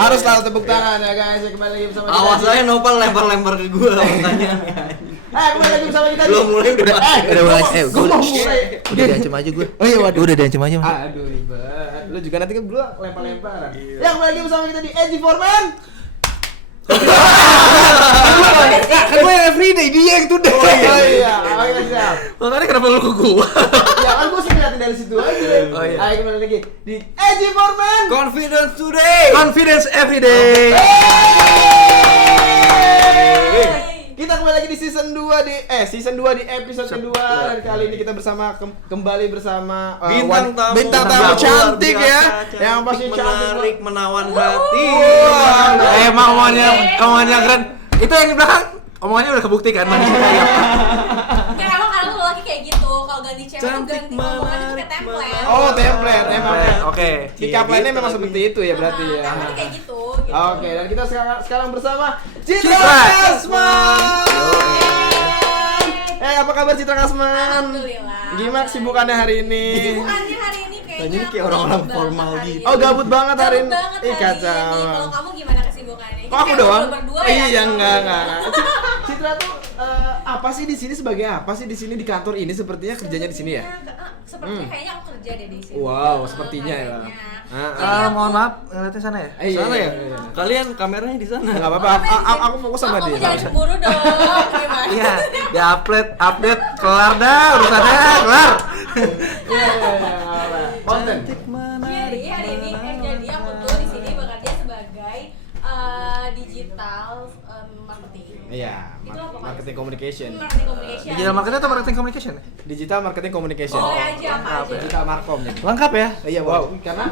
Harus selalu tepuk tangan ya guys. Kembali lagi bersama kita. Awas aja Nopal lempar-lempar ke gua pertanyaannya. Kembali lagi bersama kita. Belum mulai udah mulai. Gua udah diancam aja gue. Oh iya, waduh. Udah diancam aja. Aduh ribet. Lu juga nanti kan berdua lempar-lemparan. Ya kembali lagi bersama kita di Edgy Foreman. Kan gue yang everyday, dia yang today. Oh iya, oke siap. Makanya kenapa lu ke gua? Ya kan gue sih ngeliatin dari situ aja. Oh iya. Ayo kembali lagi di Edgy Foreman. confidence today. Confidence everyday. Kita kembali lagi di season 2 di episode kedua dan kali ini kita kembali bersama bintang tamu cantik ya, yang pasti cantik menarik, menawan hati. Emang omongannya keren. Itu yang di belakang omongannya udah kebukti kan manusia ya. Kan emang karena lu laki kayak gitu, kalau ganti cewek tuh ganti omongannya tuh kayak template. Oh template emang. Oke. Sikap lainnya memang seperti itu ya berarti ya. Template kayak gitu. Oke, dan kita sekarang bersama Citra Citra Kasman. Apa kabar Citra Kasman? Alhamdulillah. Gimana kesibukannya hari ini? Kesibukannya hari ini kayaknya Ini kayak orang-orang gabut formal banget hari gitu. ini. Oh gabut banget hari ini. Gabut banget hari ini. Kacau. Kalau kamu gimana kesibukannya? Kok aku Kita doang? berdua Iya ya? enggak. Citra tuh apa sih di sini sebagai apa sih di sini di kantor ini sepertinya kerjanya di sini ya? Sepertinya kayaknya aku kerja deh di sini. Wow, sepertinya ya. Mohon maaf, ngeliatnya sana ya. Sana ya? Iya. Kalian kameranya di sana. Enggak apa-apa. Aku fokus sama Kamu dia. jangan cemburu dong. Gimana? Iya, dia update kelar dah urusannya kelar. Iya. Konten. Jadi hari ini jadi aku tuh di sini bekerja sebagai digital marketing. Iya, Itu apa, Mas? marketing communication. Marketing communication. Digital marketing atau marketing communication? Digital marketing communication. Boleh aja apa aja. Digital markom jadi. Lengkap ya. Iya, wow. Karena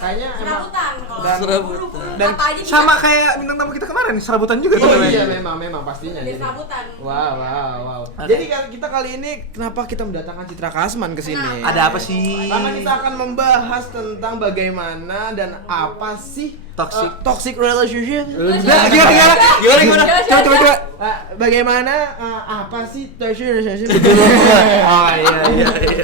kayaknya emang serabutan kalau Serabutan. Dan apa aja Sama kayak bintang tamu kita kemarin, serabutan juga oh sebenarnya. iya memang pastinya. di jadi. serabutan. Wow. Oke. Jadi kan kita kali ini kenapa kita mendatangkan Citra Kasman ke sini? Ada apa sih? Karena kita akan membahas tentang bagaimana dan apa sih toxic relationship. Gimana? Coba. Bagaimana apa sih toxic relationship? Oh iya.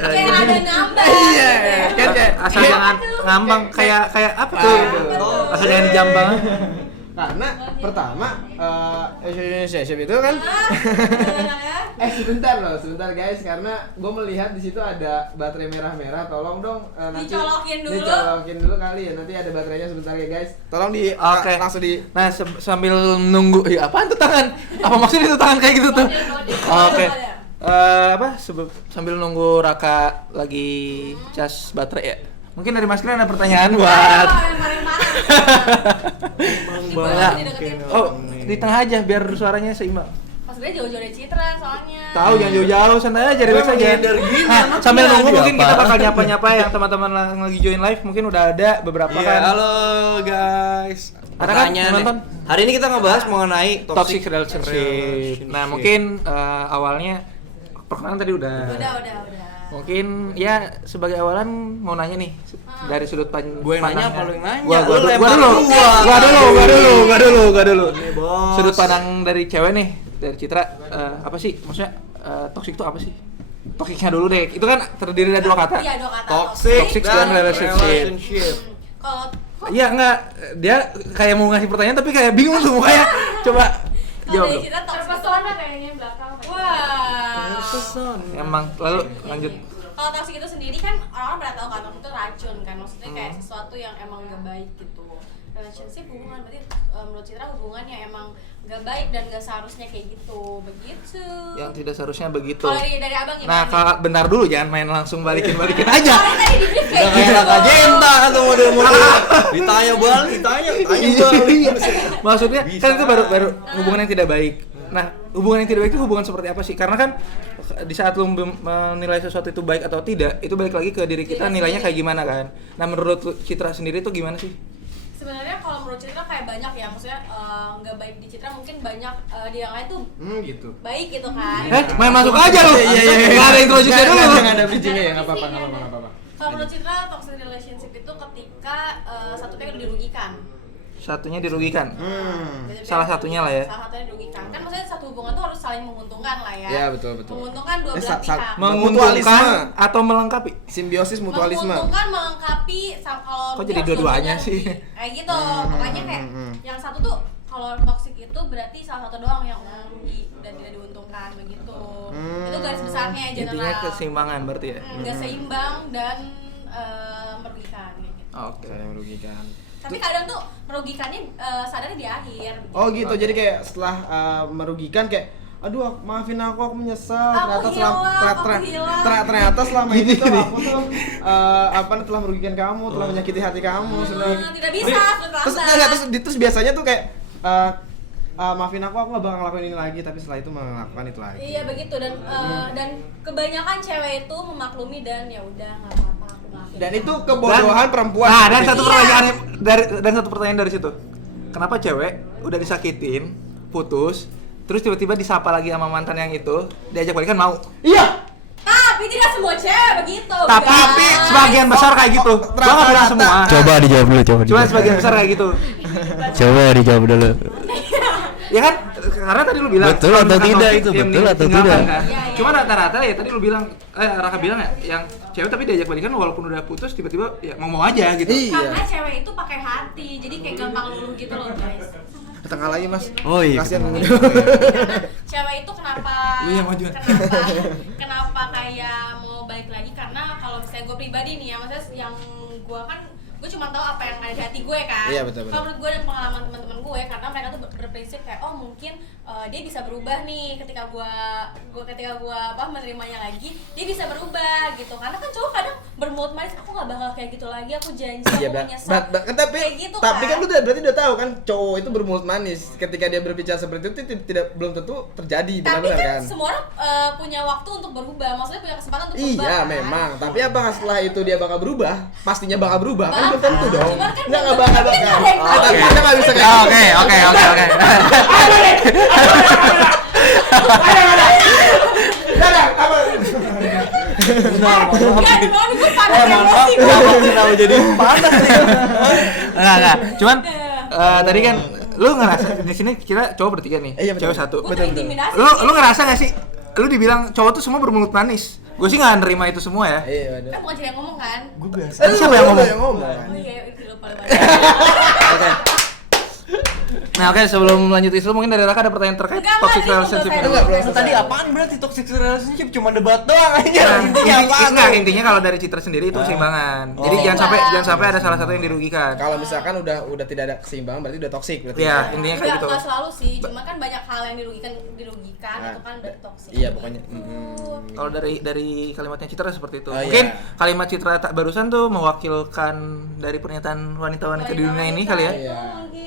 Kayak ada nambah. Iya, gitu ya. kan kayak Asal jangan ngambang kayak apa tuh? Aduh. Asal jangan dijambang. karena pertama relationship itu kan sebentar guys, karena gue melihat di situ ada baterai merah-merah, tolong dong nanti Dicolokin dulu kali ya, nanti ada baterainya sebentar ya guys, tolong di Oke. langsung di Nah, sambil nunggu, apaan tuh tangan? Apa maksudnya itu tangan kayak gitu tuh? Oke. Sambil nunggu Raka lagi cas baterai ya. Mungkin dari Mas Kren ada pertanyaan buat. Oh, di tengah aja biar suaranya seimbang. Maksudnya jauh-jauh dari Citra soalnya. Tahu jangan jauh-jauh, santai aja relax aja. Nah, sambil nunggu mungkin kita bakal nyapa-nyapa yang teman-teman yang lagi join live, mungkin udah ada beberapa Iya, kan. halo guys. Ada kan Pertanyaan nonton? hari ini kita ngebahas mengenai Toxic relationship. Nah, mungkin awalnya perkenalan tadi udah. Udah. Mungkin ya sebagai awalan mau nanya nih dari sudut Gue yang nanya apa lu yang nanya? Gua Lu lempar dulu. Gua dulu. Nih, bos. Sudut pandang dari cewek nih, dari Citra apa sih? Maksudnya toxic itu apa sih? Toksiknya dulu deh. Itu kan terdiri dari dua kata. Iya, dua kata. Toxic dan relationship. Kalau Iya enggak, dia kayak mau ngasih pertanyaan tapi kayak bingung tuh mukanya. Coba jawab dari dong. Citra Terpesona kayaknya belakang. Wah. Emang lalu lanjut. Kalau toxic itu sendiri kan orang-orang pada tahu kan toxic itu racun kan, maksudnya kayak sesuatu yang emang gak baik gitu. Relationship hubungan berarti menurut Citra hubungan yang emang gak baik dan gak seharusnya kayak gitu, begitu. Yang tidak seharusnya begitu. Kalau dari abang gimana? Nah, Kak, bentar dulu jangan main langsung balikin aja. Soalnya tadi di brief kayak Udah kayak gitu. anak agenda kan tuh model-model. Ditanya balik. Maksudnya kan itu baru hubungan yang tidak baik. Nah, hubungan yang tidak baik itu hubungan seperti apa sih? Karena kan di saat lu menilai sesuatu itu baik atau tidak, itu balik lagi ke diri kita nilainya kayak gimana kan. Nah, menurut Citra sendiri itu gimana sih? Sebenarnya kalau menurut Citra kayak banyak ya, maksudnya nggak baik di Citra mungkin banyak di yang lain tuh gitu. baik gitu kan. Main masuk aja lu. Iya. Enggak ada introduksi dulu. Jangan ada bridging-nya ya, enggak apa-apa. Kalau menurut Citra toxic relationship itu ketika satu pihak dirugikan. Satunya dirugikan. Jadi Salah satunya lah ya. Salah satunya dirugikan. Kan maksudnya satu hubungan tuh harus saling menguntungkan lah ya. Iya, betul. Menguntungkan dua belah pihak. Menguntungkan atau melengkapi? Simbiosis mutualisme. Menguntungkan, melengkapi kalau Kok jadi dua-duanya sih? Kayak gitu. Pokoknya kayak yang satu tuh kalau toxic itu berarti salah satu doang yang rugi dan tidak diuntungkan begitu. Itu garis besarnya general. Intinya keseimbangan berarti ya. Nggak seimbang dan merugikan kayak gitu. Oke. Saling merugikan. Tapi kadang tuh merugikannya sadarnya di akhir. Oh gitu. Jadi kayak setelah merugikan kayak aduh maafin aku menyesal. Aku hilang. Ternyata selama ini tuh aku tuh telah merugikan kamu, telah menyakiti hati kamu. Tidak bisa, Terus biasanya tuh kayak maafin aku nggak bakal ngelakuin ini lagi, tapi setelah itu melakukan itu lagi. Iya begitu dan kebanyakan cewek itu memaklumi dan ya udah nggak apa-apa aku maafin. Dan itu kebodohan perempuan. Nah, dan satu pertanyaan dari situ. Kenapa cewek udah disakitin, putus, terus tiba-tiba disapa lagi sama mantan yang itu, diajak balikan mau? Iya. Tapi tidak semua cewek begitu. Tapi sebagian besar kayak gitu. Gua nggak bilang semua. Coba dijawab dulu, Cuma sebagian besar kayak gitu. Coba dijawab dulu. Ya kan? Karena tadi lu bilang Betul atau tidak itu, betul atau tidak? Kan? Iya. Cuma rata-rata ya tadi lu bilang Raka bilang ya yang cewek tapi diajak balikan walaupun udah putus tiba-tiba ya mau aja gitu. Karena cewek itu pakai hati, jadi kayak gampang luluh gitu loh guys. Tengah lagi mas. Oh iya. Kasian Karena cewek itu kenapa kayak mau balik lagi, karena kalau misalnya gue pribadi nih ya, maksudnya yang gue kan gue cuma tahu apa yang ada di hati gue kan. Iya, betul. Kalau menurut gue dan pengalaman teman-teman gue, karena mereka tuh berprinsip kayak oh mungkin dia bisa berubah nih ketika gue menerimanya lagi, dia bisa berubah gitu. Karena kan cowok kadang bermulut manis, aku nggak bakal kayak gitu lagi, aku janji aku menyesal. Kayak gitu tapi kan lu berarti udah tahu kan cowok itu bermulut manis. Ketika dia berbicara seperti itu belum tentu terjadi, Tapi benar kan kan? semua orang punya waktu untuk berubah, maksudnya punya kesempatan untuk berubah. Iya kan? memang, tapi apakah setelah itu dia bakal berubah? Pastinya bakal berubah, kan belum Bakal. tentu dong. Cuman kan Nggak belum bakal. tentu. Tapi nggak ada yang tahu. Tapi kita nggak bisa kayak gitu. Oke. Nggak, gue panas emosi gue. Kenapa jadi panas nih? Enggak. Cuman tadi kan lu ngerasa di sini kita cowok bertiga nih, Iya, betul. cewek satu. Gue terintimidasi. Lu ngerasa gak sih? Lu dibilang cowok tuh semua bermulut manis. Gue sih nggak nerima itu semua ya. Iya, waduh. Kan bukan cewek yang ngomong kan? Gue biasa. Siapa yang ngomong? kan? Oh iya, itu lupa. Oke. Nah oke, sebelum lanjut itu mungkin dari Raka ada pertanyaan terkait Enggak, toxic itu relationship selesai ini. dulu. Belum. Tadi apaan berarti toxic relationship? Cuma debat doang aja. Nah, Intinya apaan? intinya kalau dari Citra sendiri itu keseimbangan. Jadi jangan sampai ada salah satu yang dirugikan. Kalau misalkan udah tidak ada keseimbangan berarti udah toksik berarti. Iya, intinya kayak gitu. Nggak selalu sih, cuma kan banyak hal yang dirugikan itu kan udah toxic. Iya, pokoknya. Kalau dari kalimatnya Citra seperti itu. Oh, Mungkin iya. kalimat Citra barusan tuh mewakilkan dari pernyataan wanita-wanita di dunia ini kali ya. Iya.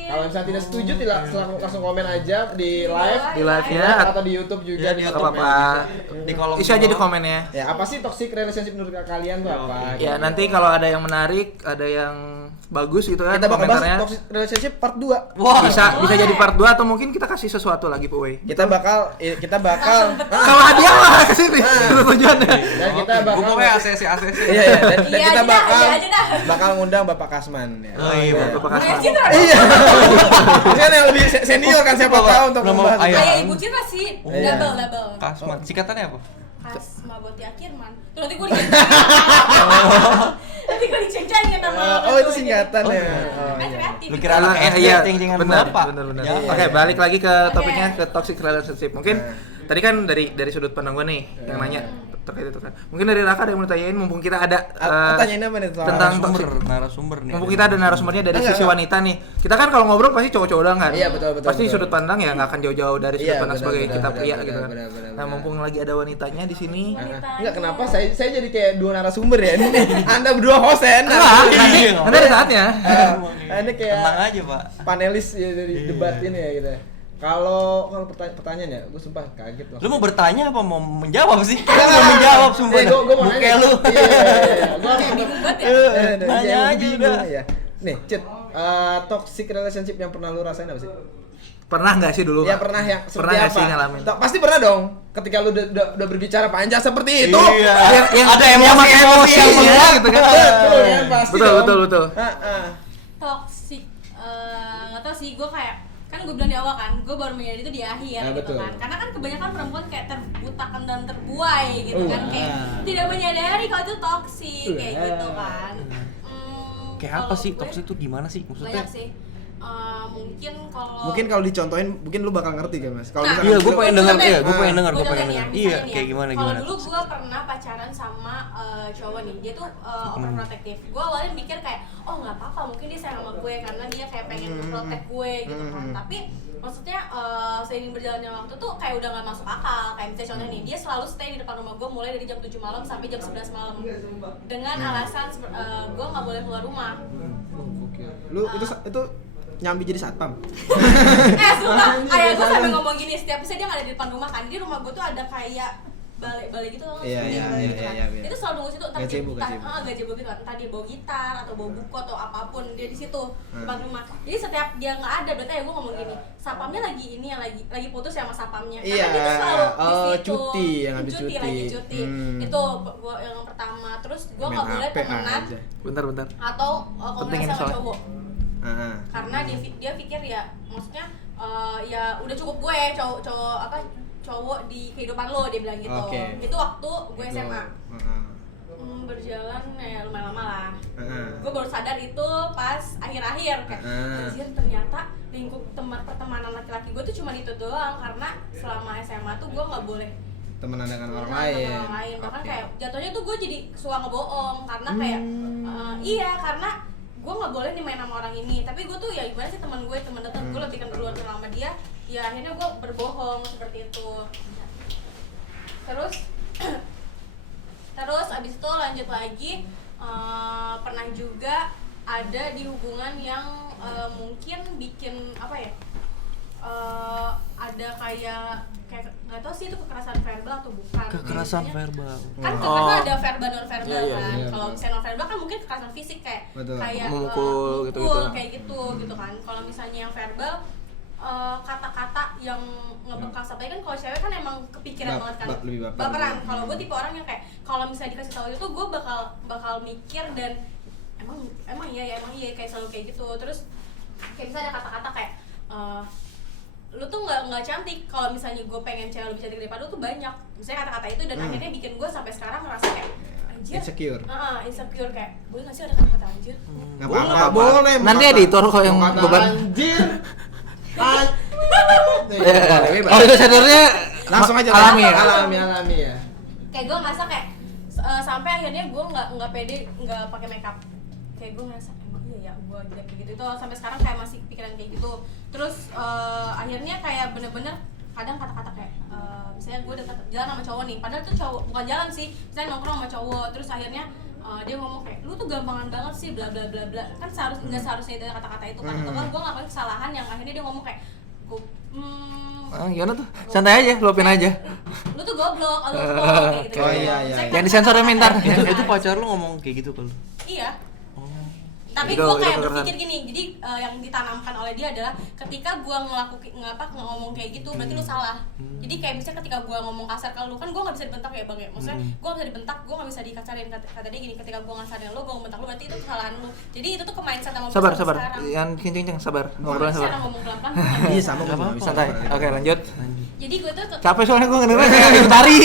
Kalau misalnya tidak setuju langsung komen aja di live, Di live-nya atau di YouTube juga di Gak apa-apa. Di kolom Isi aja di komennya. Ya, apa sih toxic relationship menurut kalian tuh apa? Ya nanti kalau ada yang menarik, ada yang bagus gitu kan kita bakal bahas komentarnya. toxic relationship part 2. Wah, Bisa jadi part 2 atau mungkin kita kasih sesuatu lagi Pu Wei. Kita bakal Kalau hadiah lah kesini itu tujuannya. dan kita bakal pokoknya ACC. Iya, dan Iya kita aja dah. bakal ngundang Bapak Kasman ya. Oh iya, Bapak Kasman. Citra. Iya. Kan yang lebih senior kan siapa tahu untuk Nama membahas. ayah. Kayak Ibu Citra sih, Iya. label. Kasman. Singkatannya apa? Kasma Botia Kirman. Tuh nanti gue diceng-cengin nama. Oh, itu singkatannya. Kan kreatif. Lu kira anak SD Iya, ceng-cengan benar. bapak? Benar. Ya. Oke, balik lagi ke topiknya, ke toxic relationship. Mungkin tadi kan dari sudut pandang gue nih yang nanya terkait itu kan. Mungkin dari Raka ada yang mau ditanyain mumpung kita ada Tanyain apa nih tentang narasumber nih. mumpung kita ada narasumbernya dari Enggak, sisi enggak. wanita nih. Kita kan kalau ngobrol pasti cowok-cowok doang kan. Iya, betul. Pasti sudut pandang ya nggak akan jauh-jauh dari sudut Iya, pandang benar, sebagai benar, kita benar, pria benar, gitu kan. benar, Nah, benar. mumpung lagi ada wanitanya di sini. Enggak, kenapa saya jadi kayak dua narasumber ya? Ini Anda berdua host ya. Nanti ada saatnya. Ini kayak Tenang aja, Pak. panelis ya dari debat ini ya gitu. Kalau pertanyaan ya, gue sumpah kaget loh. Lu mau bertanya apa mau menjawab sih? Enggak, Mau menjawab sumpah. Gue mau nanya. Kayak lu. Iya. Gua Bingung banget ya. Nanya aja udah. Ya. Nih, Cit, toxic relationship yang pernah lu rasain apa sih? Pernah nggak sih dulu? Ya pernah yang seperti Pernah nggak apa? sih ngalamin? Pasti pernah dong. Ketika lu udah berbicara panjang seperti itu. Iya. Yang Ada emosi ya, gitu kan. Betul kan, pasti Betul, dong. betul. Heeh. Toxic nggak tau sih, gue kayak kan gue bilang di awal kan, gue baru menyadari itu di akhir gitu betul. kan. Karena kan kebanyakan perempuan kayak terbutakan dan terbuai gitu kan, kayak tidak menyadari kalau itu toksik kayak gitu kan. Kayak apa Kalau sih gue, toksik itu gimana sih maksudnya? banyak sih. Mungkin kalau dicontohin mungkin lu bakal ngerti kan Mas. Kalau Nah, misalkan Iya, gue lu- pengen dengar. Iya, gue Gua pengen dengar. contohin ya, Iya, misalnya nih kayak ya. gimana? Kalau dulu gue pernah pacaran sama cowok nih, dia tuh overprotective. Gue awalnya mikir kayak, oh nggak apa-apa, mungkin dia sayang sama gue karena dia kayak pengen protect gue gitu kan. Tapi maksudnya seiring berjalannya waktu tuh kayak udah nggak masuk akal. Kayak misalnya contohnya nih, dia selalu stay di depan rumah gue mulai dari jam 7 malam sampai jam 11 malam dengan alasan gue nggak boleh keluar rumah. Lu itu nyambi jadi satpam. Sumpah, ayah gue sampai ngomong gini, setiap misalnya dia nggak ada di depan rumah kan, di rumah gue tuh ada kayak balai gitu loh, Iya, gitu kan. iya. Itu selalu nunggu situ, entah Gazebo. gazebo gitu kan, entah dia bawa gitar atau bawa buku atau apapun, dia di situ depan rumah. Jadi setiap dia nggak ada, berarti ayah gue ngomong gini, sapamnya lagi ini ya, lagi putus ya sama sapamnya. Iya. Karena dia tuh selalu di situ. Cuti, yang habis cuti. Lagi cuti. Itu gua yang pertama. Terus gue nggak boleh temenan Bentar. atau Penting ini komunikasi sama soalnya. cowok. Karena dia pikir ya, maksudnya ya udah cukup gue cowok di kehidupan lo, dia bilang gitu. Oke. Itu waktu gue SMA. Berjalan ya lumayan lama lah. Gue baru sadar itu pas akhir-akhir kayak anjir, ternyata lingkup pertemanan laki-laki gue tuh cuma itu doang, karena selama SMA tuh gue nggak boleh temenan dengan orang temenan lain. Bahkan Oke. kayak jatuhnya tuh gue jadi suka ngebohong karena kayak iya, karena gue nggak boleh nih main sama orang ini, tapi gue tuh ya gimana sih, teman dekat gue lebih kan duluan kenal sama dia, ya akhirnya gue berbohong seperti itu. Terus abis itu lanjut lagi, pernah juga ada di hubungan yang mungkin bikin apa ya, ada kayak nggak tahu sih itu kekerasan verbal atau bukan. Kekerasan Biasanya verbal. kan kekerasan ada verbal non verbal Iya, kan. iya. Kalau misalnya non verbal kan mungkin kekerasan fisik kayak Betul. kayak Memukul gitu-gitu. kayak gitu kan. Kalau misalnya yang verbal kata-kata yang ngebekas, apalagi kan kalau cewek kan emang kepikiran banget kan, lebih baperan. Kalau gue tipe orang yang kayak kalau misalnya dikasih tahu itu gue bakal mikir dan emang iya kayak selalu kayak gitu. Terus kayak misalnya ada kata-kata kayak lu tuh nggak cantik. Kalau misalnya gue pengen cewek lebih cantik daripada lu tuh banyak, misalnya kata-kata itu, dan akhirnya bikin gue sampai sekarang ngerasa kayak anjir, Insecure. insecure, kayak boleh nggak sih ada kata-kata anjir? Nggak apa-apa, boleh. Nanti editor kalau yang kata beban. anjir. Oh, itu sadarnya Langsung aja alami ya. Alami ya. Kayak gue ngerasa kayak sampai akhirnya gue nggak pede nggak pakai makeup. Kayak gue ngerasa emang iya ya gue jelek kayak gitu. Itu sampai sekarang kayak masih pikiran kayak gitu. Terus akhirnya kayak bener-bener kadang kata-kata kayak misalnya gue dekat jalan sama cowok nih, padahal tuh cowok bukan jalan sih, misalnya nongkrong sama cowok, terus akhirnya dia ngomong kayak lu tuh gampangan banget sih bla bla bla bla, kan nggak seharusnya itu kata-kata itu kan, atau kan gue ngelakuin kesalahan yang akhirnya dia ngomong kayak Gimana tuh? Santai aja, luapin aja. lu tuh goblok, lu tuh kayak gitu. Oh, iya. Jangan disensor ya, Mintar. Itu pacar lu ngomong kayak gitu kan? Iya. Tapi Itu- gue itu kayak kekerasan. berpikir gini, jadi yang ditanamkan oleh dia adalah ketika gue ngomong kayak gitu, berarti lu salah. Jadi kayak misalnya ketika gue ngomong kasar ke lu, kan gue nggak bisa dibentak ya bang ya, maksudnya gue nggak bisa dibentak, gue nggak bisa dikasarin. Kata dia gini, ketika gue ngasarin lu, gue membentak lu, berarti itu kesalahan lu. Jadi itu tuh ke mindset sama Sabar. sekarang. Yang kenceng-kenceng, sabar. Ngobrol Bisa sabar. ngomong pelan-pelan. Iya sama gue juga bisa. Santai. Oke, lanjut. Jadi gue tuh Capek soalnya gue ngedengerin kayak ikut tari.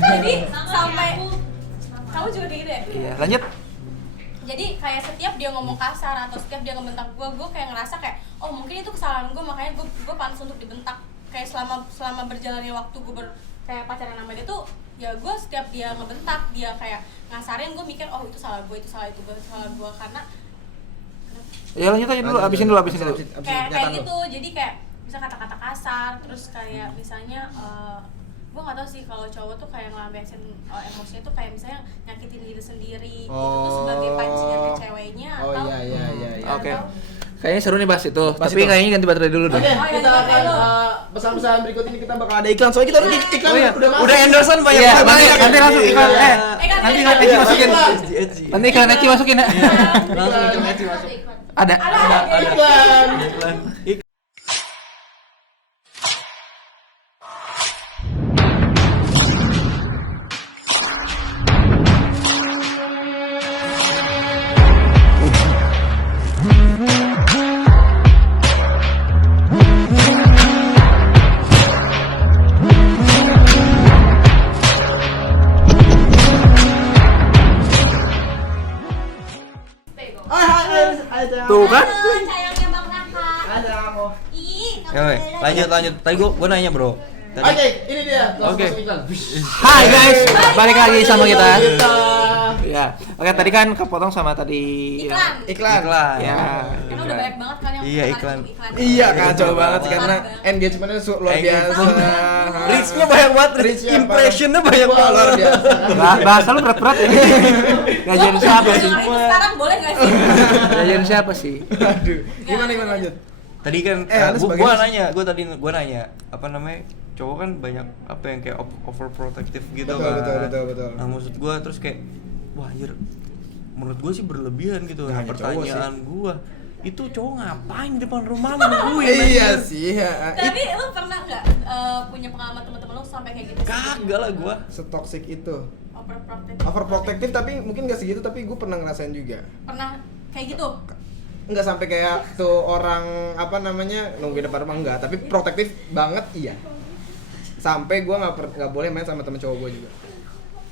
jadi sampai kamu juga kayak gitu ya? Iya, lanjut. Jadi kayak setiap dia ngomong kasar atau setiap dia ngebentak gue kayak ngerasa kayak oh mungkin itu kesalahan gue, makanya gue pantas untuk dibentak. Kayak selama berjalannya waktu gue kayak pacaran sama dia tuh, ya gue setiap dia ngebentak, dia kayak ngasarin, gue mikir oh itu salah gue, itu salah gue karena Ya lanjut aja dulu, abisin dulu. kayak gitu. Jadi kayak bisa kata-kata kasar, terus kayak misalnya gue nggak tahu sih kalau cowok tuh kayak ngelampiasin emosinya tuh kayak misalnya nyakitin diri sendiri, itu tuh sebagai pancingan ke ceweknya Oh atau iya. Oke. Kayaknya seru nih bahas itu, Bahas tapi itu. kayaknya ganti baterai dulu deh. Oke, Oh, iya, kita iya, akan iya. pesan-pesan berikut ini kita bakal ada iklan. Soalnya kita udah iklan Oh iya, udah masuk. Udah endorsean banyak Iya, banget. nanti langsung iklan. kan, Nanti iya, Eci masukin. Eci. Nanti iklan Eci masukin ya. Langsung ujung Eci masuk. Ada. Iklan. Iklan. Tuh kan? Halo, sayangnya Bang Raka. Ada aku. Ih, Ya, weh, lanjut. Tadi gua nanya, Bro. Tadi Oke, ini dia. Langsung Oke. masuk iklan. Hai guys, balik lagi sama kita. Kita. Ya, oke tadi kan kepotong sama tadi iklan. Iklan. Ya. Karena udah banyak banget kan yang Iya, tertarik iklan. untuk Iya, kacau banget sih Parah karena banget. engagementnya luar biasa. reach-nya banyak banget, Reach-nya impression-nya banyak Wah, luar banget. biasa. Bahasa lu berat-berat ya. Gajian Lo siapa kalau sih? dengerin itu sekarang boleh nggak sih? Gajian siapa sih? Aduh. Gimana lanjut? Tadi kan Anda sebagai- gua nanya apa namanya? Cowok kan banyak apa yang kayak overprotective gitu Betul, kan. betul. Nah, maksud gua terus kayak wah anjir, menurut gua sih berlebihan gitu. Nggak Nah, hanya pertanyaan gua, itu cowok ngapain di depan rumah lu nungguin? Iya anjir? sih. Tapi lu pernah nggak punya pengalaman teman-teman lu sampai kayak gitu? Kagak lah gua. Setoxic itu. Overprotective. Overprotective tapi mungkin gak segitu, tapi gue pernah ngerasain juga. Pernah kayak gitu? Nggak sampai kayak tuh orang apa namanya nungguin depan rumah, enggak, tapi protektif banget iya. Sampai gue nggak boleh main sama temen cowok gue juga.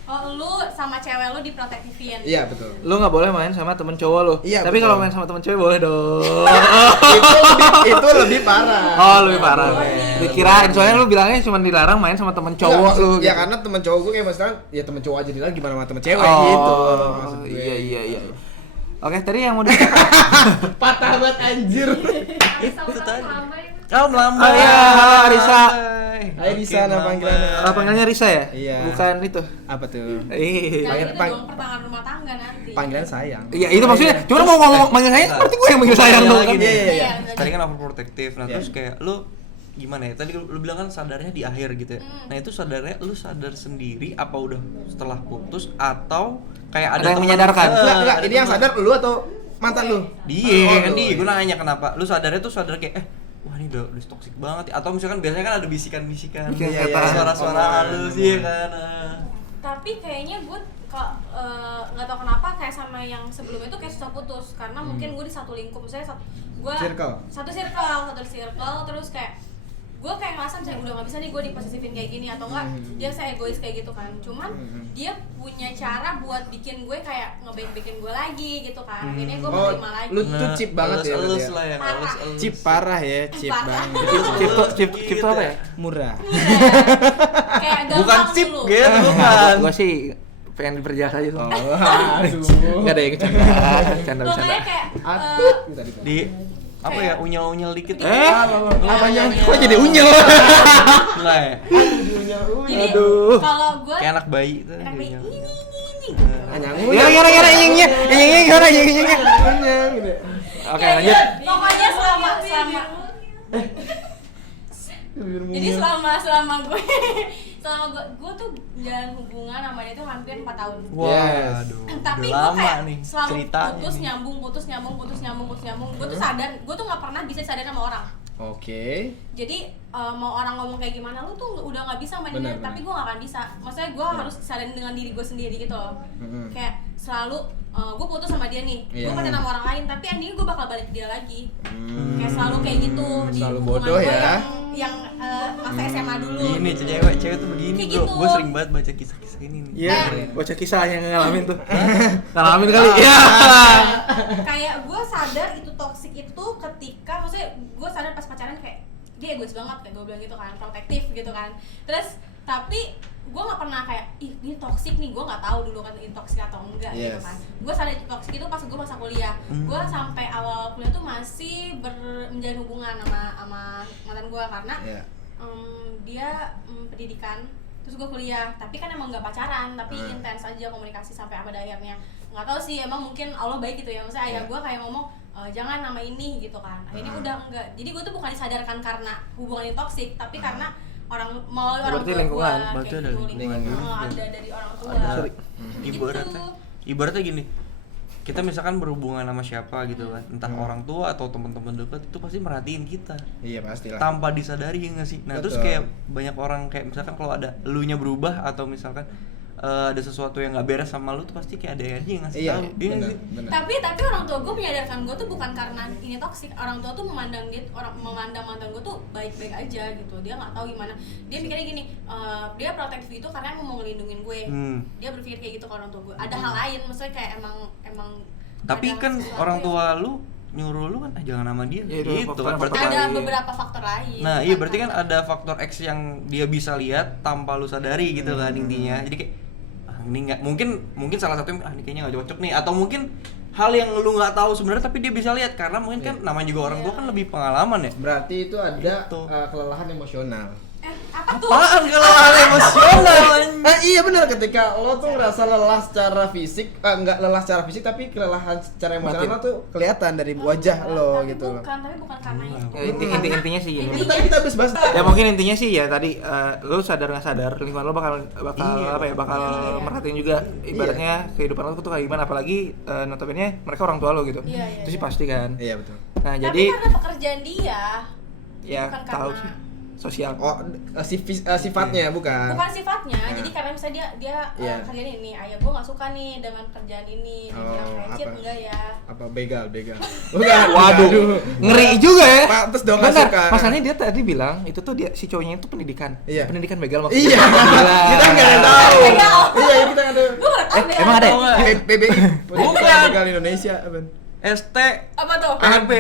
Oh, lu sama cewek lu diprotektifin? Iya betul. Lu nggak boleh main sama temen cowok lu. Iya, Tapi betul. kalau main sama temen cewek boleh dong. itu lebih parah. Oh, lebih parah. Boleh. Dikirain soalnya lu bilangnya cuma dilarang main sama temen cowok Nggak, lu. ya gitu. karena temen cowok gue kayak misalkan ya temen cowok aja dilarang gimana sama temen cewek Oh, gitu maksud gue. Iya. Oke, tadi yang mau di Patah banget anjir. Itu tadi. lama itu. Kau melambai. Oh iya, halo Risa. Ayo Risa, nama panggilannya. Panggilannya Risa ya? Iya. Bukan itu. Apa tuh? Ih. Jangan itu Pang- dong pertengahan rumah tangga nanti. Panggilan sayang. Iya, itu maksudnya. Cuma mau ngomong manggil saya, berarti gue yang manggil sayang dong kan. Iya. Iya. Tadi kan overprotective. Nah, Iya. terus kayak lu gimana ya? Tadi lu bilang kan sadarnya di akhir gitu ya. Nah, itu sadarnya lu sadar sendiri apa udah setelah putus atau kayak Ada yang teman- menyadarkan? Enggak, ada ini yang teman. sadar lu atau mantan lu? Dia Oh, kan lu. dia, gue nanya kenapa lu sadarnya tuh sadar kayak wah ini udah toxic banget ya. Atau misalkan biasanya kan ada bisikan-bisikan, Bikin Iya, setan. suara-suara Omongan. halus ya kan. Tapi kayaknya gue nggak tahu kenapa kayak sama yang sebelumnya tuh kayak susah putus karena mungkin gue di satu lingkup, misalnya satu circle terus kayak gue kayak ngerasa misalnya udah nggak bisa nih gue diposesifin kayak gini atau enggak dia saya egois kayak gitu kan, cuman dia punya cara buat bikin gue kayak ngebaik-baikin gue lagi gitu kan, akhirnya gue Oh, menerima lagi. lu tuh cheap banget ya, Halus berarti ya? lah ya, Parah. halus. Chip parah ya, chip Parah. banget. Chip apa ya? Murah. Kayak gampang Bukan chip dulu. gitu, bukan. Gue sih pengen diperjelas aja tuh. Aduh. Gak ada yang bercanda. Bercanda. Lo kayak Aduh, tadi. Di apa ya, unyel-unyel dikit. Apanya? Kok jadi unyel? Enggak ya? jadi Aduh. kalau gue Kayak anak bayi tuh. kayak unyel. ini Anyangu. Gara-gara nyingnya gimana nyingnya? Anyang gitu. Oke, Kayak lanjut. pokoknya selama jadi selama gue tuh jalan hubungan sama dia tuh hampir 4 tahun. Wah, Yes. aduh. Tapi udah gue lama kayak nih selalu ceritanya. putus nih. nyambung. Gue tuh sadar, gue tuh nggak pernah bisa sadar sama orang. Oke. Jadi mau orang ngomong kayak gimana lu tuh udah nggak bisa mainin dia, Benar, tapi gue nggak akan bisa. Maksudnya gue harus sadar dengan diri gue sendiri gitu loh. Kayak selalu gue putus sama dia nih, gue Iya. pacaran sama orang lain, tapi endingnya gue bakal balik ke dia lagi. Kayak selalu kayak gitu di Selalu hubungan bodoh gue ya. yang masa SMA dulu. Gini gitu. cewek tuh begini Kayak bro. gitu. Gue sering banget baca kisah-kisah ini nih. Iya, baca kisah yang ngalamin tuh. Ngalamin kali. Iya. Kayak gue sadar itu toxic itu ketika, maksudnya gue sadar pas pacaran kayak dia egois banget, kayak gue bilang gitu kan, protektif gitu kan. Terus tapi gue nggak pernah kayak ih ini toxic nih, gue nggak tahu dulu kan ini toxic atau enggak gitu Yes. kan. Gue sadar itu toxic itu pas gue masa kuliah. Gue sampai awal kuliah tuh masih menjalin hubungan sama mantan gue karena Iya. dia pendidikan, terus gue kuliah, tapi kan emang nggak pacaran, tapi intens aja komunikasi sampai pada akhirnya nggak tahu sih, emang mungkin Allah baik gitu ya, maksudnya ayah gue kayak ngomong jangan nama ini gitu kan, akhirnya udah enggak, jadi gue tuh bukan disadarkan karena hubungan ini toksik, tapi karena melalui orang Berarti tua lingkungan. gue, Berarti kayak ada gitu, lingkungan juga. ada dari orang tua. Ada Gitu. ibaratnya gini, kita misalkan berhubungan sama siapa gitu kan, entah orang tua atau teman-teman dekat, itu pasti merhatiin kita Iya pastilah. tanpa disadari ya nggak sih. Nah terus Betul. kayak banyak orang kayak misalkan kalau ada elunya berubah atau misalkan ada sesuatu yang nggak beres sama lu tuh pasti kayak ada aja yang ngasih Iya, tahu. Iya nggak benar, sih? benar. Tapi orang tua gue menyadarkan gue tuh bukan karena ini toksik, orang tua tuh memandang mantan gue tuh baik-baik aja gitu, dia nggak tahu gimana, dia mikirnya gini, dia protektif itu karena emang mau ngelindungin gue, dia berpikir kayak gitu ke orang tua gue, ada hal lain, maksudnya kayak emang Tapi ada kan sesuatu orang yang- tua lu nyuruh lu kan jangan sama dia Ya, itu gitu faktor- kan berarti faktor kan Ada lain. beberapa faktor lain. nah iya berarti kan ada faktor X yang dia bisa lihat tanpa lu sadari gitu kan intinya. Jadi kayak ini nggak mungkin salah satunya ini kayaknya nggak cocok nih, atau mungkin hal yang lu nggak tahu sebenarnya tapi dia bisa lihat karena mungkin kan namanya juga orang tua kan lebih pengalaman ya. Berarti itu ada Itu. kelelahan emosional. Apa tuh? Apaan kelelahan emosional? Iya benar, ketika lo tuh ngerasa lelah secara fisik, nggak lelah secara fisik tapi kelelahan secara emosional Batin. lo tuh kelihatan dari wajah lo Tapi gitu loh. tapi bukan karena itu. Ya, intinya sih gini. Itu tadi kita habis bahas. Ya mungkin intinya sih ya tadi lu sadar nggak sadar lingkungan lo bakal Iya. apa ya bakal merhatiin juga ibaratnya kehidupan lo tuh kayak gimana, apalagi notabene mereka orang tua lo gitu. Iya, Itu sih pasti kan. Iya betul. Nah Tapi jadi karena pekerjaan dia, ya bukan tahu karena- sih sosial. Oh, sifatnya bukan. bukan sifatnya. Nah. Jadi karena misalnya dia Iya. kerjaan ini, ayah gue nggak suka nih dengan kerjaan ini. Dia bilang Oh, kayak "Cit, apa? enggak ya. Apa begal. Bukan. Waduh, ngeri juga ya. Pantes dong nggak Benar, suka. masalahnya dia tadi bilang itu tuh dia si cowoknya itu pendidikan. Iya. Pendidikan begal maksudnya. Iya. Gila. Kita nggak ada tahu. Begal. Iya, kita nggak ada. Gue nggak tahu emang ada ya? PBI. Bukan. Begal Indonesia apa? ST Apa tuh? PB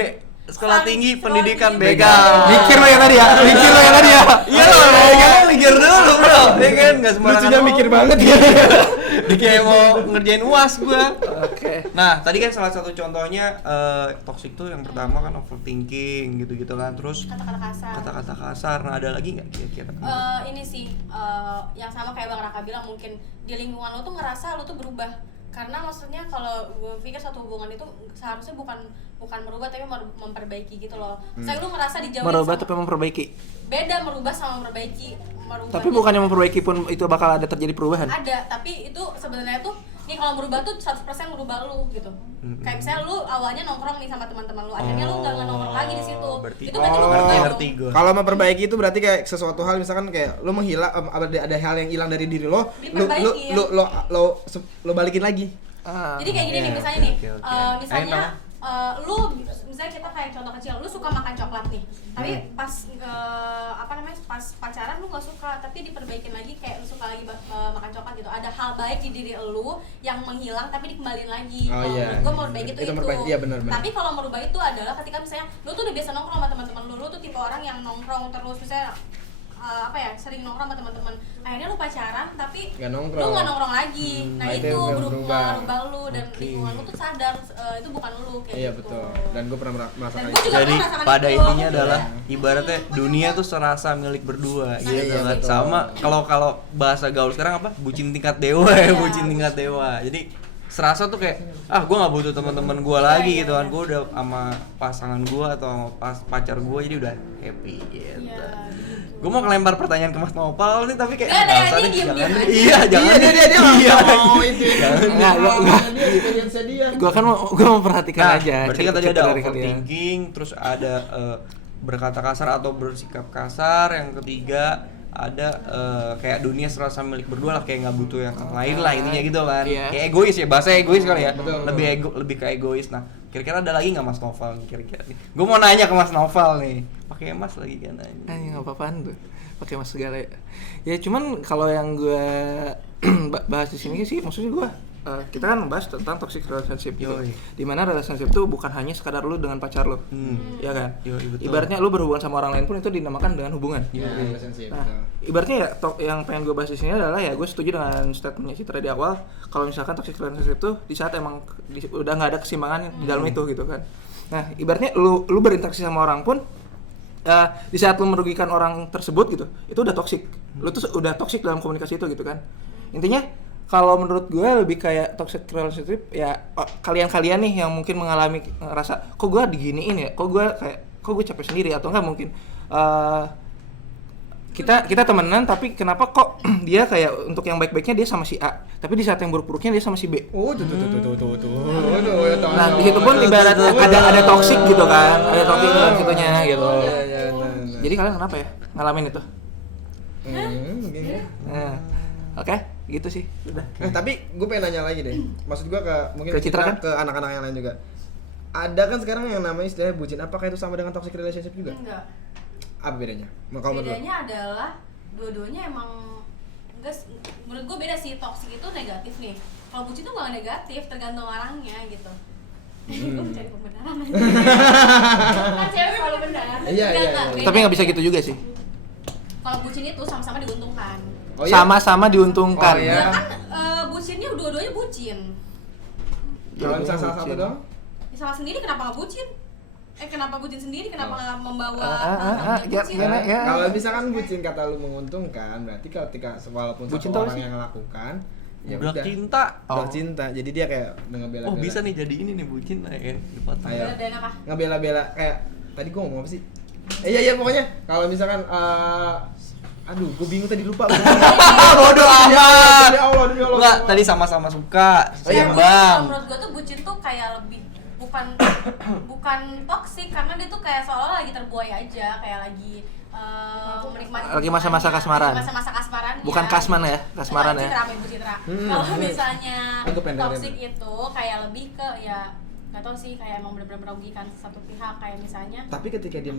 Sekolah Tinggi Sekolah Pendidikan Tinggi Begal. Mikir lo yang tadi ya, mikir lo yang tadi ya. Iya loh, kan mikir dulu bro. Ya kan nggak sembarangan. Lucunya mikir banget ya. Dia kayak mau ngerjain UAS gua. Oke. Nah, tadi kan salah satu contohnya toxic tuh yang pertama kan overthinking gitu-gitu kan. Terus Kata-kata kasar. kata-kata kasar. Nah, ada lagi nggak kira-kira? Ini sih yang sama kayak Bang Raka bilang, mungkin di lingkungan lo tuh ngerasa lo tuh berubah. Karena maksudnya kalau gue pikir suatu hubungan itu seharusnya bukan merubah tapi memperbaiki gitu loh. Misalnya lu ngerasa dijauhin Merubah sama- tapi memperbaiki. beda merubah sama memperbaiki. Tapi bukannya memperbaiki pun itu bakal ada terjadi perubahan. ada, tapi itu sebenarnya tuh nih kalau merubah tuh 100% merubah lu gitu. Kayak misalnya lu awalnya nongkrong nih sama teman-teman lu, akhirnya lu nggak nongkrong lagi di situ. Berarti- Itu berarti lu berubah ngerti dong. gua. Kalau memperbaiki itu berarti kayak sesuatu hal misalkan kayak lo menghilang ada hal yang hilang dari diri lo Diperbaiki, lo balikin lagi. Jadi kayak gini nih, Iya, misalnya oke, nih, oke, oke. misalnya lu misalnya kita kayak contoh kecil, lu suka makan coklat nih, tapi pas pas pacaran lu nggak suka, tapi diperbaikin lagi kayak lu suka lagi makan coklat gitu. Ada hal baik di diri lu yang menghilang tapi dikembaliin lagi. Oh, Kalau iya. menurut gua mau merubah itu. Memperbaiki, iya, benar. Tapi kalau merubah itu adalah ketika misalnya lu tuh udah biasa nongkrong sama teman-teman lu tuh tipe orang yang nongkrong terus, misalnya sering nongkrong sama teman-teman, akhirnya lu pacaran tapi Nggak nongkrong. lu nggak nongkrong lagi. Nah Nah, itu itu yang berubah berubah. lu dan Oke. lingkungan lu tuh sadar itu bukan lu kayak Iya gitu. betul. Dan gue pernah merasakan Dan itu. gua juga Jadi merasakan pada itu. intinya adalah ibaratnya dunia tuh serasa milik berdua gitu iya, kan. betul. Sama kalau bahasa gaul sekarang apa? Bucin tingkat dewa ya, Iya, bucin tingkat dewa. Jadi serasa tuh kayak gua nggak butuh teman-teman gua lagi gitu kan. Gua udah sama pasangan gua atau pacar gua jadi udah happy gitu. Iya, gitu. Gue mau ngelempar pertanyaan ke Mas Nopal nih tapi kayak Nggak, nggak dia usah deh, diem-diem jangan aja. deh. Iya, jangan Iya dia Iya. mau itu. Enggak, Dia experience dia. Gua kan mau memperhatikan Nah, aja. berarti kan tadi cerita ada dari kalian. overthinking, terus ada berkata kasar atau bersikap kasar. Yang ketiga ada kayak dunia serasa milik berdua lah, kayak nggak butuh yang lain lah intinya gitu kan. Iya. Kayak egois ya, bahasa egois kali ya. Betul. Lebih ke egois. Nah, kira-kira ada lagi nggak Mas Noval nih kira-kira nih? Gue mau nanya ke Mas Noval nih. Pakai Mas lagi kan nanya. Nggak apa-apaan tuh. Pakai mas segala ya. Ya cuman kalau yang gue bahas di sini sih maksudnya gue kita kan membahas tentang toxic relationship gitu. Yoi. Dimana relationship itu bukan hanya sekadar lu dengan pacar lu, ya kan? Yoi, betul. Ibaratnya lu berhubungan sama orang lain pun itu dinamakan dengan hubungan. Iya, relationship. Nah, ibaratnya ya yang pengen gue bahas di sini adalah ya gue setuju dengan statementnya Citra di awal kalau misalkan toxic relationship itu di saat emang udah nggak ada keseimbangan di dalam itu gitu kan. Nah, ibaratnya lu berinteraksi sama orang pun di saat lu merugikan orang tersebut gitu, itu udah toxic. Lu tuh udah toxic dalam komunikasi itu gitu kan. Intinya kalau menurut gue lebih kayak toxic relationship ya kalian-kalian nih yang mungkin mengalami ngerasa kok gue diginiin ya, kok gue capek sendiri atau enggak mungkin kita temenan tapi kenapa kok dia kayak untuk yang baik-baiknya dia sama si A tapi di saat yang buruk-buruknya dia sama si B. Oh, tuh. Nah di situ pun ibaratnya ada toxic gitu kan, ada toxic dalam situnya gitu. Iya, Jadi kalian kenapa ya ngalamin itu? Nah, oke, gitu sih. Udah. Tapi gue pengen nanya lagi deh. Maksud gue mungkin Ke Citra kan? ke anak-anak yang lain juga. Ada kan sekarang yang namanya istilahnya bucin. Apakah itu sama dengan toxic relationship juga? Enggak. Apa bedanya? Kalau menurut lo? Bedanya adalah dua-duanya emang enggak, menurut gue beda sih. Toxic itu negatif nih, kalau bucin itu nggak negatif, tergantung orangnya gitu. Gue mencari pembenaran aja. Kan cewek selalu benar. Iya, iya. Beda. Tapi nggak bisa gitu juga sih. Kalau bucin itu sama-sama diuntungkan. Oh, iya? Sama-sama diuntungkan. Oh, iya. Ya kan bucinnya dua-duanya bucin. Kalau misalnya salah satu dong? Ya, salah sendiri kenapa nggak bucin? Kenapa bucin sendiri? Kenapa nggak membawa Gimana ya? Kalau misalkan bucin kata lu menguntungkan, berarti ketika walaupun Bucin satu tuh apa orang sih? yang melakukan, ya Budak udah. cinta. Budak cinta. Jadi dia kayak ngebela-bela. Oh bisa nih jadi ini nih bucin ya dipotong. Ayo. dan apa? Ngebela-bela kayak tadi gua ngomong apa sih? Iya pokoknya kalau misalkan aduh, gue bingung tadi lupa. Bodoh amat. Demi Allah. Enggak, tadi sama-sama suka, Iya, seimbang. menurut gue tuh bucin tuh kayak lebih bukan toksik karena dia tuh kayak seolah lagi terbuai aja, kayak lagi menikmati Lagi masa-masa kasmaran. masa-masa kasmaran. Bukan kasman ya, kasmaran ya. Bu Citra. Kalau misalnya Itu pengen toksik itu kayak lebih ke ya nggak tahu sih, kayak emang benar-benar merugikan satu pihak, kayak misalnya Tapi ketika dia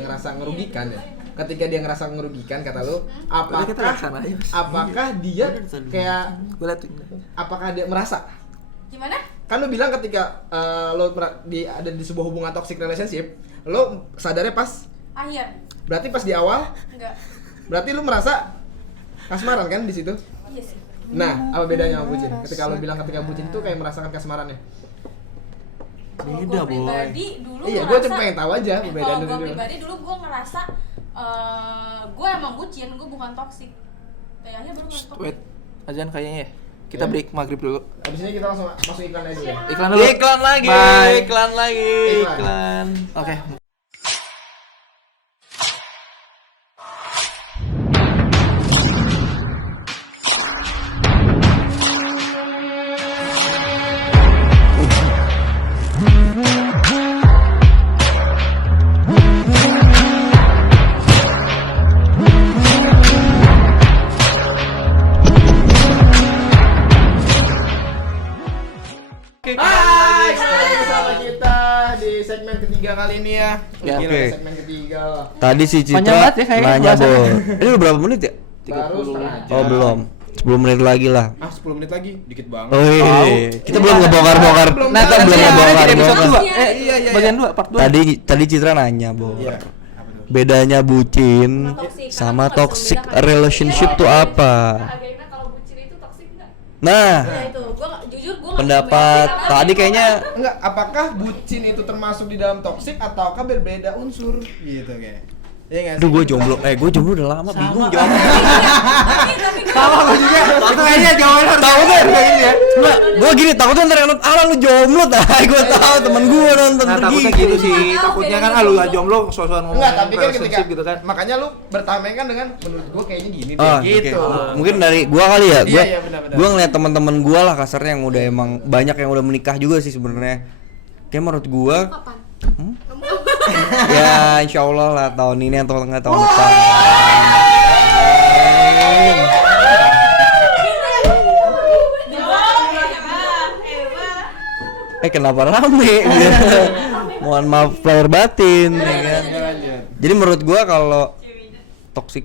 ngerasa ngerugikan ya. Ketika dia ngerasa ngerugikan kata lu, Udah, kita apakah kesana aja, Mas. apakah dia kayak Gue liat apakah dia merasa? gimana? Kan lu bilang ketika lo ada di sebuah hubungan toxic relationship, lo sadarnya pas Akhir berarti pas di awal, enggak. berarti lu merasa kasmaran kan di situ? Iya sih. Nah, apa bedanya sama bucin? Ketika lo bilang ketika bucin itu kayak merasakan kasmarannya. Kalau Beda, gue Boy. pribadi dulu Iya, gue ngerasa- cuma pengen tahu aja perbedaan Kalau gue dulu. pribadi dulu gue ngerasa gue emang bucin, gue bukan toksik. Kayaknya baru nggak toksik. wait, azan kayaknya ya. Kita break maghrib dulu. Abis ini kita langsung masuk iklan aja ya. Iklan dulu. Iklan lagi, Bye. iklan lagi, Iklan. iklan. Oke. Hai, kembali bersama kita di segmen ketiga kali ini ya. Ya, Gila, oke. segmen ketiga lah. Tadi si Panjang Citra banget ya kayaknya nanya, Bo. pembahasannya. Ini udah berapa menit ya? Baru setengah jam. Oh, belum. 10 menit lagi lah. 10 menit lagi, dikit banget. Oh iya. Kita belum ngebongkar-bongkar. Belum Nah, tahu. tapi belum ya, ngebongkar. di episode bongkar. 2. Iya. Bagian 2, part 2. Tadi Citra nanya, Bo. Iya. Apa tuh? Bedanya bucin Toxic. sama Karena aku nggak bisa toxic membedakan. relationship tuh apa? Agaknya kalau bucin itu toksik nggak? Nah, Ya itu, gue jujur gue pendapat tadi kayaknya Enggak, apakah bucin itu termasuk di dalam toksik ataukah berbeda unsur? Gitu kayak. Iya enggak sih? aduh gue jomblo. Gue jomblo udah lama bingung jawabnya. Sama gue juga. Itu kayaknya jawaban harus Tahu kayak kan? gini ya. Enggak, gue gini takutnya ntar yang nonton, ala lu jomblo dah. Gue tahu temen gue nonton Nah, pergi. takutnya gitu sih. Takutnya kan lu jomblo sosokan ngomong Enggak, tapi kan ketika relationship gitu kan. makanya lu bertameng kan dengan menurut gua kayaknya gini deh Oh, gitu. oke. Mungkin dari gua kali ya. Gua Iya, benar-benar. gua ngeliat teman-teman gua lah kasarnya yang udah emang banyak yang udah menikah juga sih sebenarnya. Kayak menurut gua kapan? ya insyaallah lah tahun ini atau enggak tahun depan. Kenapa rame? Mohon maaf player batin ya kan. Jadi menurut gua kalau toxic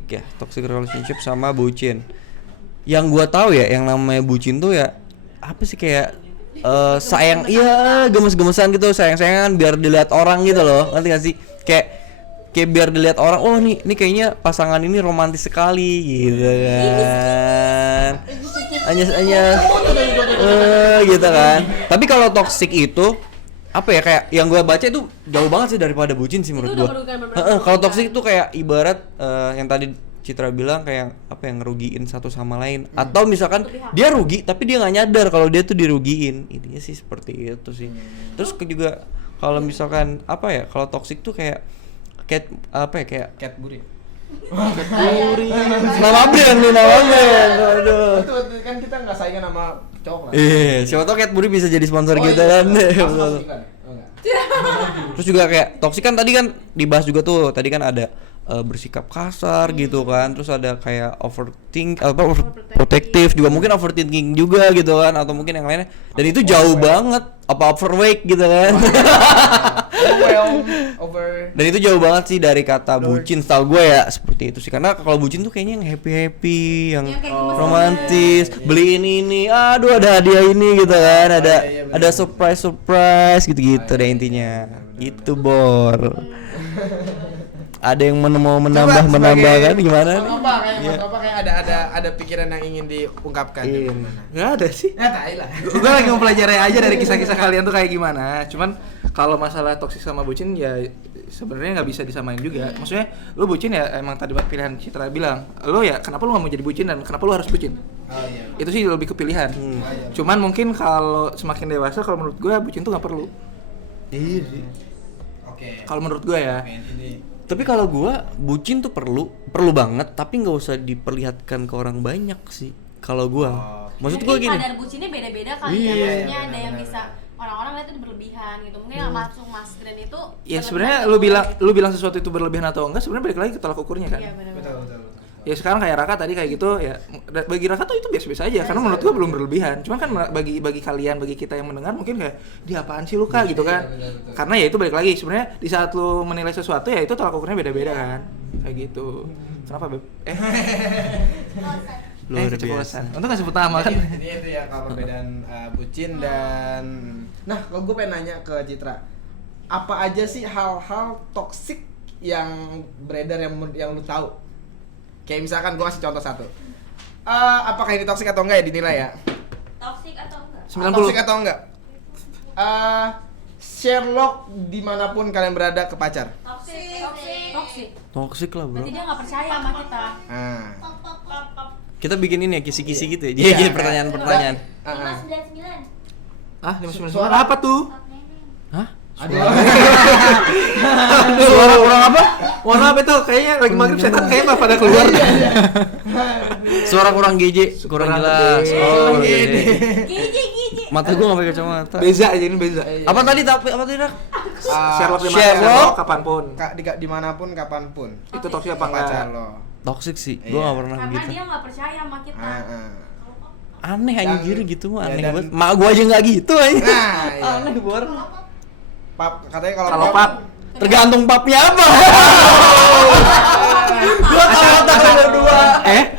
relationship sama bucin. Yang gua tahu ya yang namanya bucin tuh ya apa sih kayak sayang, iya gemes-gemesan gitu, sayang-sayangan biar dilihat orang gitu loh, ngerti gak sih? Kayak biar dilihat orang, oh nih kayaknya pasangan ini romantis sekali gitu kan. Anyas gitu kan. Tapi kalau toxic itu apa ya, kayak yang gue baca itu jauh banget sih daripada bucin sih menurut Itu gue. udah merugikan, bener-bener Kalau merugikan. toxic itu kayak ibarat yang tadi Citra bilang kayak apa yang ngerugiin satu sama lain, atau misalkan Satu pihak. dia rugi tapi dia nggak nyadar kalau dia tuh dirugiin. Intinya sih seperti itu sih. Terus juga kalau misalkan apa ya, kalau toxic tuh kayak apa ya, kayak Cadbury. nama brand nih, nama brand. Aduh. Itu kan kita enggak saingan sama cowok lah. Siapa tau Cadbury bisa jadi sponsor kita iya, kan. masuk iklan. Oh, enggak. Terus juga kayak toksik kan tadi kan dibahas juga tuh. Tadi kan ada bersikap kasar gitu kan. Terus ada kayak overprotective juga, mungkin overthinking juga gitu kan, atau mungkin yang lainnya. Dan itu jauh banget overweight gitu kan. Over. Dan itu jauh banget sih dari kata bucin, setahu gue ya seperti itu sih. Karena kalau bucin tuh kayaknya yang happy, yang Yang kayak gemes romantis, beliin ini, aduh ada hadiah ini gitu kan, ada surprise gitu-gitu deh intinya. Gitu Bor. Ada yang mau menambah kan gimana nih? Apa kayak ada pikiran yang ingin diungkapkan? Iya. Nggak ada sih. Ya tai lah. Gue lagi mempelajari aja dari kisah-kisah kalian tuh kayak gimana. Cuman kalau masalah toksik sama bucin ya sebenarnya nggak bisa disamain juga. Maksudnya lu bucin ya emang tadi pilihan Citra bilang, lu ya kenapa lu nggak mau jadi bucin dan kenapa lu harus bucin? Oh iya. Itu sih lebih ke pilihan. Cuman mungkin kalau semakin dewasa kalau menurut gue bucin tuh nggak perlu. Oke. Kalau menurut gue ya. Tapi kalau gua bucin tuh perlu banget, tapi nggak usah diperlihatkan ke orang banyak sih. Kalau gua, maksud gua Mungkin gini. kadar bucinnya beda-beda kali ya, maksudnya ada yang bisa orang-orang lihat itu berlebihan gitu, mungkin yang masuk Mas Grand itu Ya sebenarnya lu bilang sesuatu itu berlebihan atau enggak sebenarnya balik lagi ke tolak ukurnya kan. iya benar. Betul. Ya sekarang kayak Raka tadi kayak gitu ya bagi Raka tuh itu biasa-biasa aja karena menurut gua belum berlebihan. Cuman kan bagi kalian, bagi kita yang mendengar mungkin kayak dia apaan sih lu Kak gitu kan. Betul. Karena ya itu balik lagi sebenarnya di saat lu menilai sesuatu ya itu tolak ukurnya beda-beda kan. Kayak gitu. Kenapa Beb? Luar keceplosan. biasa. Untung gak sebut nama kan. Jadi itu ya kalau perbedaan bucin dan kalau gue pengen nanya ke Citra, apa aja sih hal-hal toksik yang beredar yang lu tahu? Kayak misalkan gue kasih contoh satu. Apakah ini toksik atau enggak ya dinilai ya? Toxic atau enggak? 90. Toksik atau enggak? Sherlock dimanapun kalian berada ke pacar. Toxic. Toksik lah bro. Berarti dia nggak percaya sama kita. Kita bikin ini ya kisi-kisi gitu ya. Iya, Jadi pertanyaan-pertanyaan. 599. Ah, 599 apa tuh? Hah? Aduh. Suara kurang apa? Mohon maaf itu kayaknya lagi maghrib setan kayaknya pada keluar. Suara kurang GJ, kurang jelas. gede. Oh, Gede. Gigi. Mata gua nggak pakai kacamata. Beza aja ini beza. Apa tadi Rak? Sherlock Sherlock kapanpun. Dimanapun kapanpun. Itu toksik apa Pacar enggak? lo. Toksik sih. Iya. Gua nggak pernah Karena begitu. dia nggak percaya sama kita. Aneh anjir gitu mah aneh dan- banget. Mak gua aja nggak gitu aja. Nah, iya. Aneh Bor. Pap, katanya Kalau kalau pap Tergantung papnya apa. Gua tahu kalian berdua.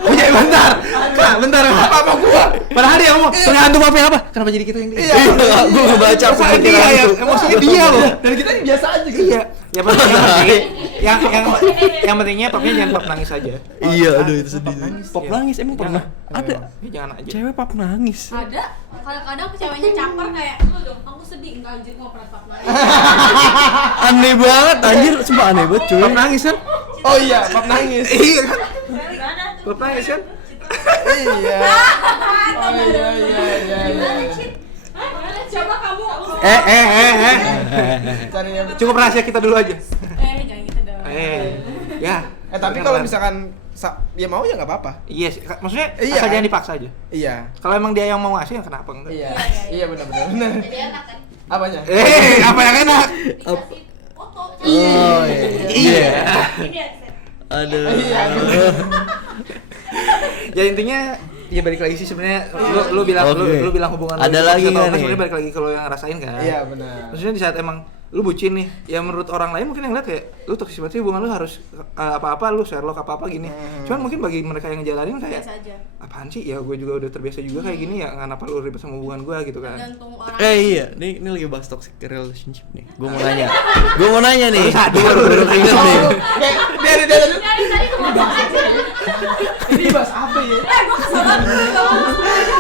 punya bentar. Kak, bentar. Apa gua? Padahal dia ngomong tergantung apa apa. Kenapa jadi kita yang dia? Iya. Gua ngebaca Perasaan dia ya, emosinya dia loh. Dan kita ini biasa aja gitu. Iya. Ya penting yang pentingnya papnya jangan pap nangis aja. Iya, aduh itu sedih. Pap Iya. nangis emang pernah? Ada. Ya, jangan aja. Cewek pap nangis. Ada. Kadang-kadang ceweknya caper kayak, aku sedih, enggak anjir nggak pernah pap nangis. Aneh banget anjir, sumpah aneh banget cuy. Pap nangis kan? Oh iya, pap nangis. Iya kan? Gimana tuh? Pap nangis kan? Iya. Oh iya. Gimana, Cit? Gimana? Coba kamu. Cari yang Cukup rahasia kita dulu aja. Jangan gitu dong. Ya. tapi kalau misalkan dia mau ya nggak apa-apa. Iya sih, maksudnya Iya, asal kan? jangan dipaksa aja. Iya. Kalau emang dia yang mau ngasih ya kenapa enggak? Iya benar. Jadi enak kan? Apanya? Apa yang enak? Dikasih foto. Oh Iya. Ini ya, Cit. Aduh. Iya. Ya intinya ya balik lagi sih sebenarnya lu bilang Oke. lu bilang hubungan Ada lu lagi toksik atau nggak enggak, nih? sebenarnya balik lagi ke lu yang ngerasain kan. Iya benar. Maksudnya di saat emang lu bucin nih, ya menurut orang lain mungkin yang lihat kayak lu toksik banget sih hubungan lu harus apa-apa lu Sherlock apa-apa gini. Cuman mungkin bagi mereka yang ngejalanin kayak Biasa aja. apaan sih ya gue juga udah terbiasa juga kayak gini ya kenapa lu ribet sama hubungan gue gitu kan. Tergantung orang. Iya, ini lagi bahas toxic relationship nih. Gua mau nanya nih. Baru ingat nih. Dari Dari tadi tuh ngomong aja. ini bahas apa ya? Gua kesel banget.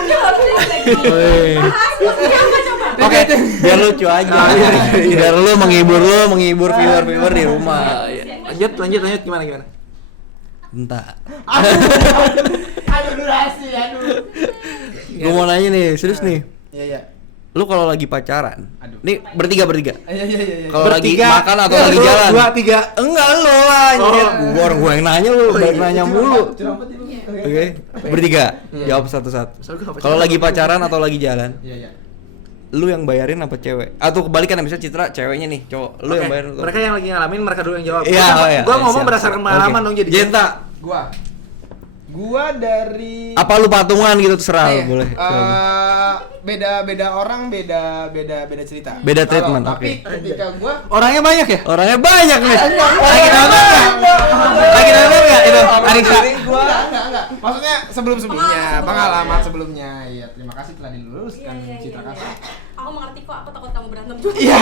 Dia harusnya lagi. Woi. Siapa coba? Oke, biar lucu aja. Biar lu menghibur viewer di rumah. Lanjut gimana? Bentar. Aduh durasi, aduh. Gua mau nanya nih, serius nih. Iya. Lu kalau lagi pacaran, Aduh. nih bertiga. Iya. Kalau lagi makan atau lagi jalan? 2, 3. Enggak lu lah, anjir. Gua yang nanya lu, balik nanya mulu. Ceramah tiba. Oke, bertiga. Jawab satu-satu. Kalau lagi pacaran atau lagi jalan, Iya. lu yang bayarin apa cewek? Atau kebalikan, misalnya Citra ceweknya nih, cowok. Lu yang bayarin. atau- Mereka yang lagi ngalamin mereka dulu yang jawab. Iya, oh iya. Gua ngomong Siap, berdasarkan siap. pengalaman Oke. dong jadi. Jenta. Gua. Gua dari Apa lu patungan gitu terserah Iya. boleh. Beda orang beda cerita. Beda Kalau- treatment, Tapi ketika gua Orangnya banyak ya? Orangnya banyak nih. Lagi nonton nggak? Lagi nonton nggak itu? Arisa. enggak. Maksudnya sebelumnya, pengalaman sebelumnya. Iya, terima kasih telah diluruskan Citra Kasman. Aku mengerti kok, aku takut kamu berantem juga. Iya.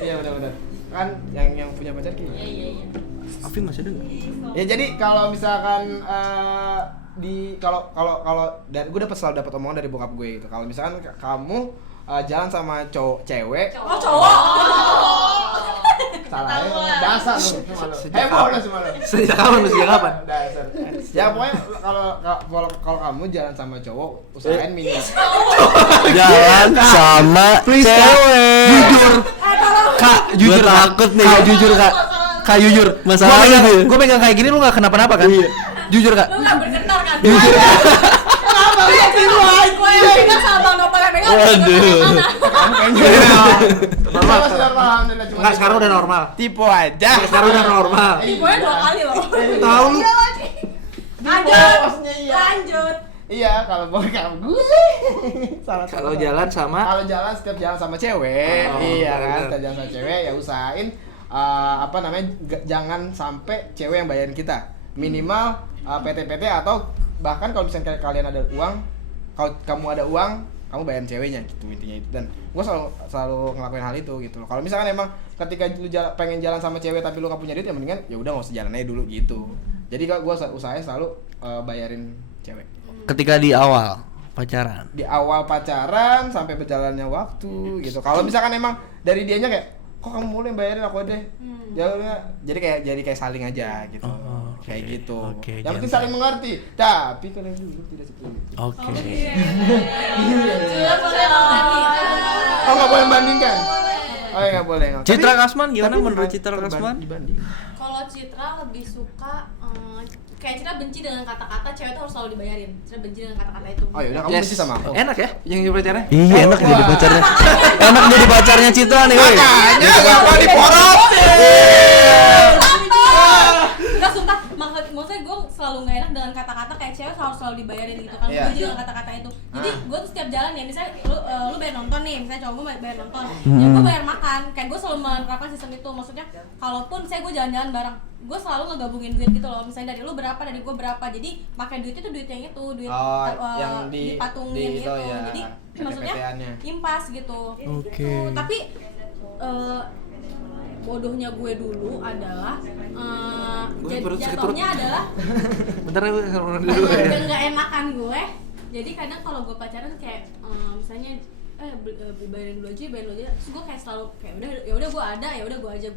Iya benar-benar. Kan yang punya pacar gitu. Iya. Afif masih ada nggak? Ya jadi kalau misalkan kalau dan gue selalu dapat omongan dari bokap gue gitu. Kalau misalkan kamu jalan sama cewek, Oh, cowok. salah ya, dasar lu, cuma lu. Heboh lu semua lu. Sejak kapan? Sejak kapan? Dasar. Ya pokoknya kalau kamu jalan sama cowok, usahain minimal. Jalan sama cewek. Jujur. Kak, jujur Gua Kak. takut nih. Kak, jujur Kak. Kak, jujur. Masalahnya tuh. Gue pegang kayak gini lu gak kenapa-napa kan? Jujur Kak. Lu enggak bergetar kan? Jujur Kak. Gue yang pegang sama Bang Nopal yang pegang. Waduh. Normal. Alhamdulillah cuma. Enggak, sekarang udah normal. Tipe aja. Sekarang udah normal. Gue 2 kali loh. Tahu lu. Lanjut. Bosnya iya. Lanjut. Iya, kalau bokap gue salah. Kalau jalan sama setiap jalan sama cewek, Oh, iya kan, bener. setiap jalan sama cewek ya usahain jangan sampai cewek yang bayarin kita. Minimal PT atau bahkan kalau misalnya kalian ada uang, kalau kamu ada uang, kamu bayarin ceweknya gitu intinya itu. Dan gue selalu ngelakuin hal itu gitu loh. Kalau misalkan emang ketika lu pengen jalan sama cewek tapi lu gak punya duit, ya mendingan ya udah nggak usah jalan aja dulu gitu. Jadi gue usahain selalu bayarin cewek. Ketika di awal pacaran. Di awal pacaran sampai berjalannya waktu gitu. Kalau misalkan emang dari dianya kayak kok kamu mulai bayarin aku deh. Ya udah, jadi kayak saling aja gitu. Oh, oke. Kayak gitu. Oke, Yang penting jangan saling mengerti. Tapi kalian dulu tidak seperti itu. Oke. Oh, enggak boleh membandingkan. Oh, ya enggak boleh. Citra Kasman gimana Tapi menurut Citra Kasman? Dibanding. Kalau Citra lebih suka kayak Citra benci dengan kata-kata cewek itu harus selalu dibayarin. Citra benci dengan kata-kata itu. Oh, ya udah kamu Yes. benci sama aku. Enak ya yang jadi pacarnya? Iya enak Wah. jadi pacarnya. Enak jadi pacarnya Citra nih, woi. Makanya bakal diporotin. Enggak, sumpah, maksudnya gue selalu gak enak dengan kata-kata kayak cewek harus selalu dibayarin gitu kan. Iya. Gue juga dengan kata-kata itu. Jadi gue tuh setiap jalan ya, misalnya lu bayar nonton nih, misalnya cowok gue bayar nonton, ya gue bayar makan. Kayak gue selalu menerapkan sistem itu. Maksudnya kalaupun saya gue jalan-jalan bareng, gue selalu ngegabungin duit gitu loh. Misalnya dari lu berapa, dari gue berapa. Jadi pakai duitnya tuh duit yang itu, duit yang dipatungin di itu gitu. ya, Jadi maksudnya PT-PT-annya. impas gitu. Oke. Gitu. Tapi bodohnya gue dulu adalah jatuhnya adalah Bentar ya, gue harus dulu ya. yang nggak enakan gue. Jadi kadang kalau gue pacaran kayak misalnya bayarin dulu aja, terus gue kayak selalu kayak udah gue ada, ya udah gue aja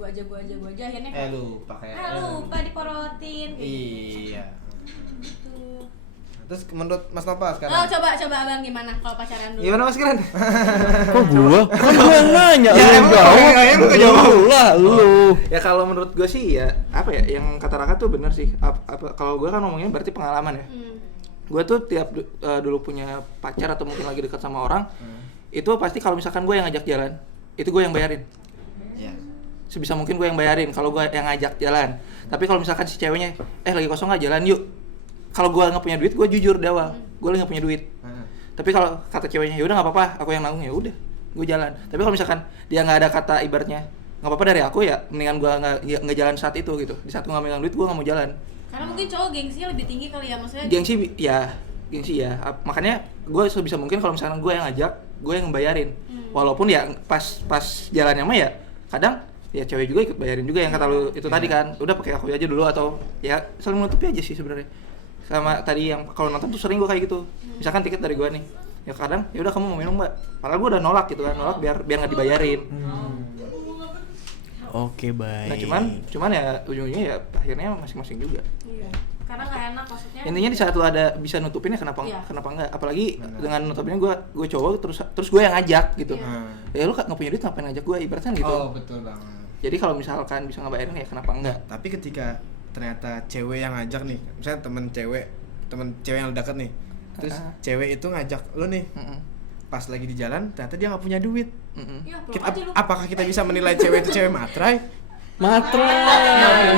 akhirnya kayak Lupa kayak. lupa diporotin kayak Iya. gitu. Terus menurut Mas Nopal Oh, sekarang? coba abang gimana kalau pacaran dulu? Gimana Mas Kiran? Kok gua? Kan gua yang nanya. Ya, lu emang jawab. lu gak jawab. Lu lah, lu. Ya kalau menurut gue sih ya apa ya yang kata Raka tuh bener sih. Kalau gue kan ngomongnya berarti pengalaman ya. Gue tuh tiap dulu punya pacar atau mungkin lagi dekat sama orang, itu pasti kalau misalkan gue yang ngajak jalan, itu gue yang bayarin. Iya. Sebisa mungkin gue yang bayarin kalau gue yang ngajak jalan. Tapi kalau misalkan si ceweknya lagi kosong nggak jalan yuk, kalau gue nggak punya duit, gue jujur di awal, gue lagi nggak punya duit. Tapi kalau kata ceweknya ya udah nggak apa-apa, aku yang nanggung, ya udah gue jalan. Tapi kalau misalkan dia nggak ada kata ibaratnya nggak apa-apa dari aku, ya mendingan gue nggak jalan saat itu gitu. Di saat gue nggak megang duit, gue nggak mau jalan. Karena mungkin cowok gengsinya lebih tinggi kali ya, maksudnya Gengsi ya. Makanya gue sebisa mungkin kalau misalkan gue yang ngajak, gue yang bayarin. Walaupun ya pas jalannya mah ya kadang ya cewek juga ikut bayarin juga yang kata lu itu tadi kan. Udah pakai aku aja dulu atau ya saling menutupi aja sih sebenarnya. Sama tadi yang kalau nonton tuh sering gue kayak gitu. Misalkan tiket dari gue nih, ya kadang ya udah kamu mau minum Mbak, padahal gue udah nolak gitu kan, nolak biar nggak dibayarin. Baik. Nah cuman ya ujung-ujungnya ya akhirnya masing-masing juga. iya. Karena nggak enak maksudnya. Intinya di saat lu ada bisa nutupinnya kenapa Iya. enggak, apalagi dengan nutupinnya gue cowok terus gue yang ngajak gitu. Iya. Ya lu nggak punya duit ngapain ngajak gue ibaratnya gitu. Oh, betul banget. Jadi kalau misalkan bisa ngebayarin ya kenapa enggak? Tapi ketika ternyata cewek yang ngajak nih, misalnya temen cewek yang deket nih, terus cewek itu ngajak lu nih, pas lagi di jalan ternyata dia nggak punya duit. Iya, peluk Kita, aja lu. apakah kita bisa menilai cewek itu cewek matrai? Materai.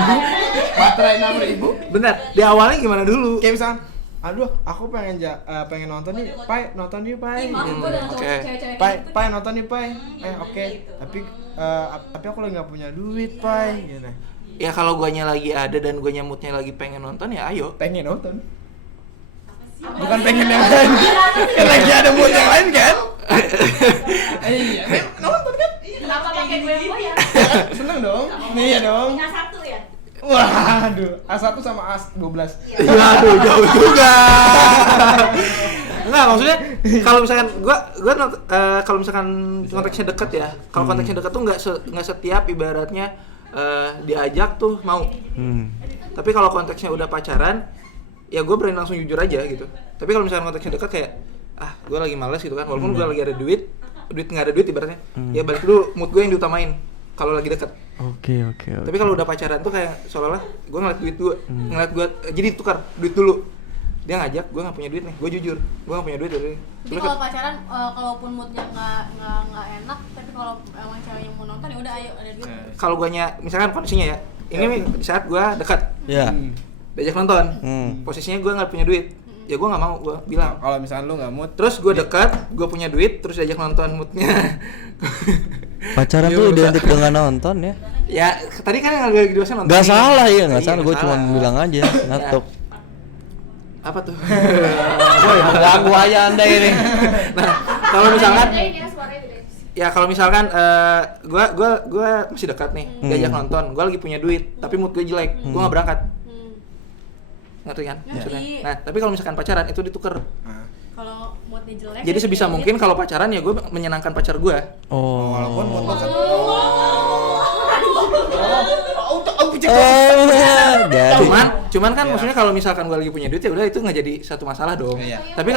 Materai 6.000. Bener, di awalnya gimana dulu? Kayak misalkan, aduh, aku pengen nonton nih, Pai, nonton yuk, Pai. Ih, maaf Gitu. gue udah Oke. cewek-cewek Pai, gitu. Pai nonton nih, Pai. Oke. Tapi aku lagi nggak punya duit, Pai. Gitu. Ya kalau guanya lagi ada dan guanya moodnya lagi pengen nonton ya ayo. Pengen nonton. Bukan pengen yang lain. Kan lagi ada mood yang lain kan? Iya, nonton kan? Kenapa pakai goyang-goyang? Seneng dong. Iya dong. Tinggal satu ya? Waduh, A1 sama A12. Ya aduh jauh juga. Enggak, maksudnya kalau misalkan kalau misalkan konteksnya dekat ya. Kalau konteksnya dekat tuh nggak setiap ibaratnya diajak tuh mau. Tapi kalau konteksnya udah pacaran, ya gue berani langsung jujur aja gitu. Tapi kalau misalkan konteksnya dekat kayak gue lagi males gitu kan, walaupun gue lagi ada duit nggak ada duit ibaratnya, ya balik dulu mood gue yang diutamain kalau lagi dekat. Oke. Tapi kalau udah pacaran tuh kayak seolah-olah gue ngeliat duit gue, jadi tukar duit dulu. Dia ngajak, gue nggak punya duit nih, gue jujur, gue nggak punya duit dari. Jadi kalau pacaran, kalaupun moodnya nggak enak, tapi kalau emang cewek yang mau nonton ya udah ayo ada duit. Kalau guanya misalkan kondisinya ya, ini di saat gue dekat, Ya. diajak nonton, Hmm. posisinya gue nggak punya duit, ya gue nggak mau, gue bilang. Kalau misalkan lu nggak mood, Terus gue dekat, gue punya duit, terus diajak nonton moodnya. Pacaran Iya, tuh urusan. identik dengan nonton ya. Ya tadi kan yang lagi dosen nonton. Gak salah ya, Iya, gak salah. Gue cuma salah. bilang aja, ngatok. Apa tuh? Ganggu aja anda ini. Nah, kalau misalkan Bedain ya, suaranya bedain. ya kalau misalkan gua masih dekat nih, diajak nonton, gua lagi punya duit, tapi mood gue jelek, gua nggak berangkat. Ngerti kan? Ngerti. Maksudnya? Nah, tapi kalau misalkan pacaran itu ditukar. Kalau moodnya jelek. Jadi ya sebisa duit. mungkin kalau pacaran ya gue menyenangkan pacar gua. walaupun mood lu kan. Jadi. Cuman kan maksudnya kalau misalkan gua lagi punya duit ya udah itu nggak jadi satu masalah dong. Iya. Tapi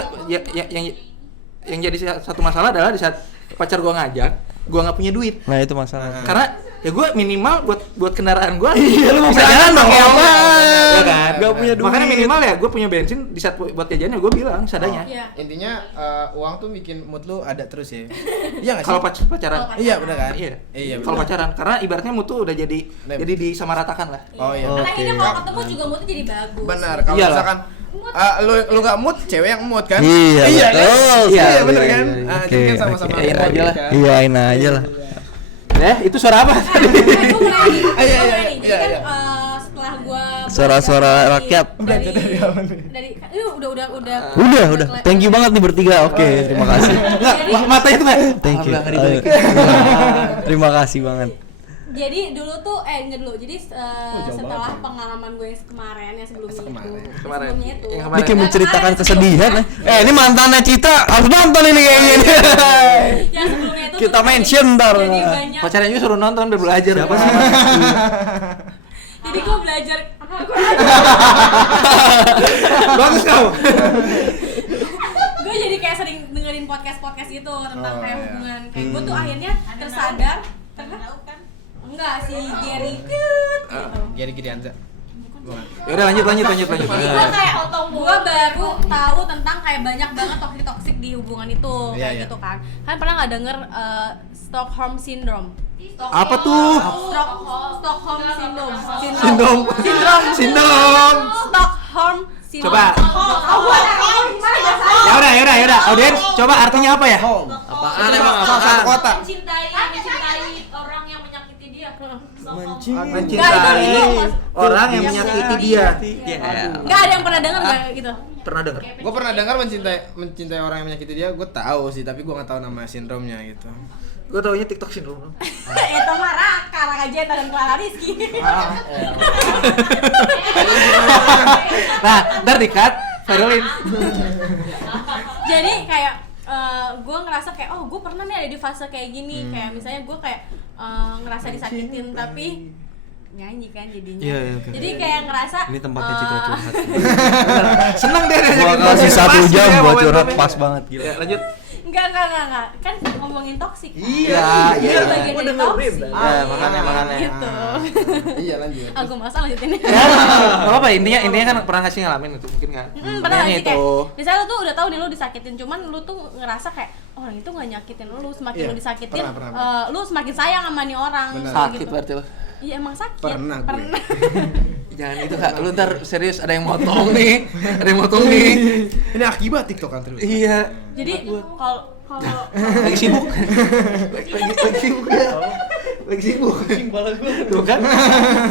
yang jadi satu masalah adalah di saat pacar gua ngajak, gua nggak punya duit. Nah itu masalah. Karena ya gue minimal buat kendaraan gue lu mau bisa jalan jalan pakai dong. apa ya kan Nggak punya duit. makanya minimal ya gue punya bensin di saat buat jajan ya gue bilang seadanya Iya. Intinya uang tuh bikin mood lu ada terus ya. Iya nggak sih? kalau pacaran Iya benar kan? iya Iya. kalau benar. pacaran karena ibaratnya mood tuh udah jadi disamaratakan lah Oh iya. Oh. Karena Oke. akhirnya kalau ketemu juga moodnya jadi bagus. Benar. Kalau Iyalah. misalkan lu nggak mood, cewek yang mood kan? Iya, Iya betul. kan? Iya, Iya benar iya, kan? iya. Ah, Oke, jadi kan sama-sama oke. Iyain mood aja lah. kan? Iyain aja lah. itu suara apa Gue mulai nih. Iya, Gue iya, mulai nih. Jadi iya, kan iya. Setelah gue Suara-suara rakyat. Belajar dari apa nih? Dari udah Udah. Thank you banget nih bertiga. Oke, terima kasih. enggak matanya tuh nggak Thank you. Alhamdulillah, nggak dibalikin. Terima kasih banget. Jadi dulu tuh enggak dulu. Jadi jauh setelah banget. pengalaman gue yang kemarin yang sebelumnya itu. Kemarin. Sebelumnya itu. Yang Ini kemarin. kayak menceritakan kesedihan. Ini mantannya Cita harus nonton ini kayaknya. Yang sebelumnya itu Kita tuh mention ntar. Jadi banyak. pacarnya juga suruh nonton biar belajar siapa sih Jadi gue belajar bagus kamu gue jadi kayak sering dengerin podcast gitu tentang Oh, kayak iya. hubungan kayak gue tuh akhirnya tersadar enggak si Gary Good gitu. Gary Gideanza. Bukan. ya udah lanjut Jadi gue kayak gue baru tahu tentang kayak banyak banget toksik di hubungan itu Iya, kayak iya. gitu kan. Kan pernah nggak denger Stockholm Syndrome? apa tuh Stockholm Syndrome. sindrom Stockholm Syndrome. coba ya udah audiens coba artinya apa ya Home. Apaan emang apaan? Kota. mencintai orang yang menyakiti dia. mencintai orang yang menyakiti dia Nggak ada yang pernah denger nggak gitu? pernah dengar Gue pernah dengar mencintai orang yang menyakiti dia, gue tahu sih, tapi gue nggak tahu nama sindromnya gitu. gue taunya TikTok sindrom Itu mah Raka Jeta dan Clara Rizky. nah ntar di-cut viralin Jadi kayak gue ngerasa kayak gue pernah nih ada di fase kayak gini. Kayak misalnya gue kayak ngerasa disakitin tapi nyanyi kan jadinya. Iya, oke. Jadi kayak ngerasa Ini tempatnya Citra curhat. seneng deh Gua kasih 1 jam buat curhat pas banget gila. ya, lanjut enggak. Kan ngomongin toksik. Kan? Iya, Itu iya. bagian Gua dari dengerin, toksik. Dan. Ya, makanya. Gitu. Iya lanjut. Aku masa lanjutin. ya nggak apa intinya kan pernah ngasih ngalamin itu mungkin kan Pernah Makanya gak sih kayak, itu misalnya lu tuh udah tahu nih lu disakitin, cuman lu tuh ngerasa kayak orang itu gak nyakitin lu, semakin Iya, lu disakitin, pernah. lu semakin sayang sama nih orang. Benar. kayak sakit gitu. berarti lo Iya emang sakit. Pernah gue. Jangan itu Kak, lu ntar serius ada yang motong nih. Ada yang motong nih. Ini akibat TikTok kan terus. Iya. Jadi kalau Lagi sibuk. Lagi sibuk ya. Lagi sibuk. Tuh kan.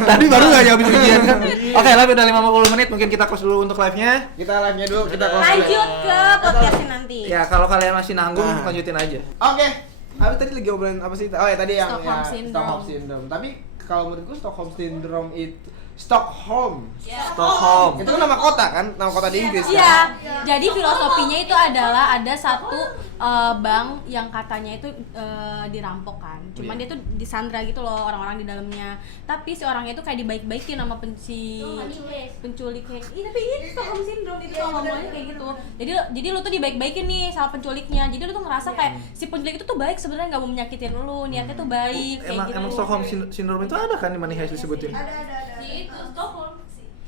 Tadi baru enggak jawab ujian kan. Oke, live udah 50 menit, mungkin kita close dulu untuk live-nya. Kita live-nya dulu, kita close dulu. lanjut ke podcastnya nanti. Ya, kalau kalian masih nanggung, Nah. lanjutin aja. Oke. Habis tadi lagi ngobrolin apa sih? Oh ya tadi yang Stockholm ya, Syndrome. Stockholm Syndrome. Tapi kalau menurutku Stockholm Syndrome itu Stockholm. Stockholm. Itu kan nama kota kan? Nama kota di Inggris kan? Iya, jadi filosofinya itu adalah ada satu bank yang katanya itu dirampok kan. Cuman dia tuh disandra gitu loh orang-orang di dalamnya. Tapi si orangnya itu kayak dibaik-baikin sama penculik kayak. Ih, tapi ini Stockholm Syndrome itu ngomongnya kayak gitu. Jadi lu tuh dibaik-baikin nih sama penculiknya. Jadi lu tuh ngerasa kayak si penculik itu tuh baik sebenarnya nggak mau menyakitin lu, niatnya tuh baik kayak Emang gitu. emang Stockholm Syndrome itu ada kan di Money Heist disebutin? Itu Stockholm.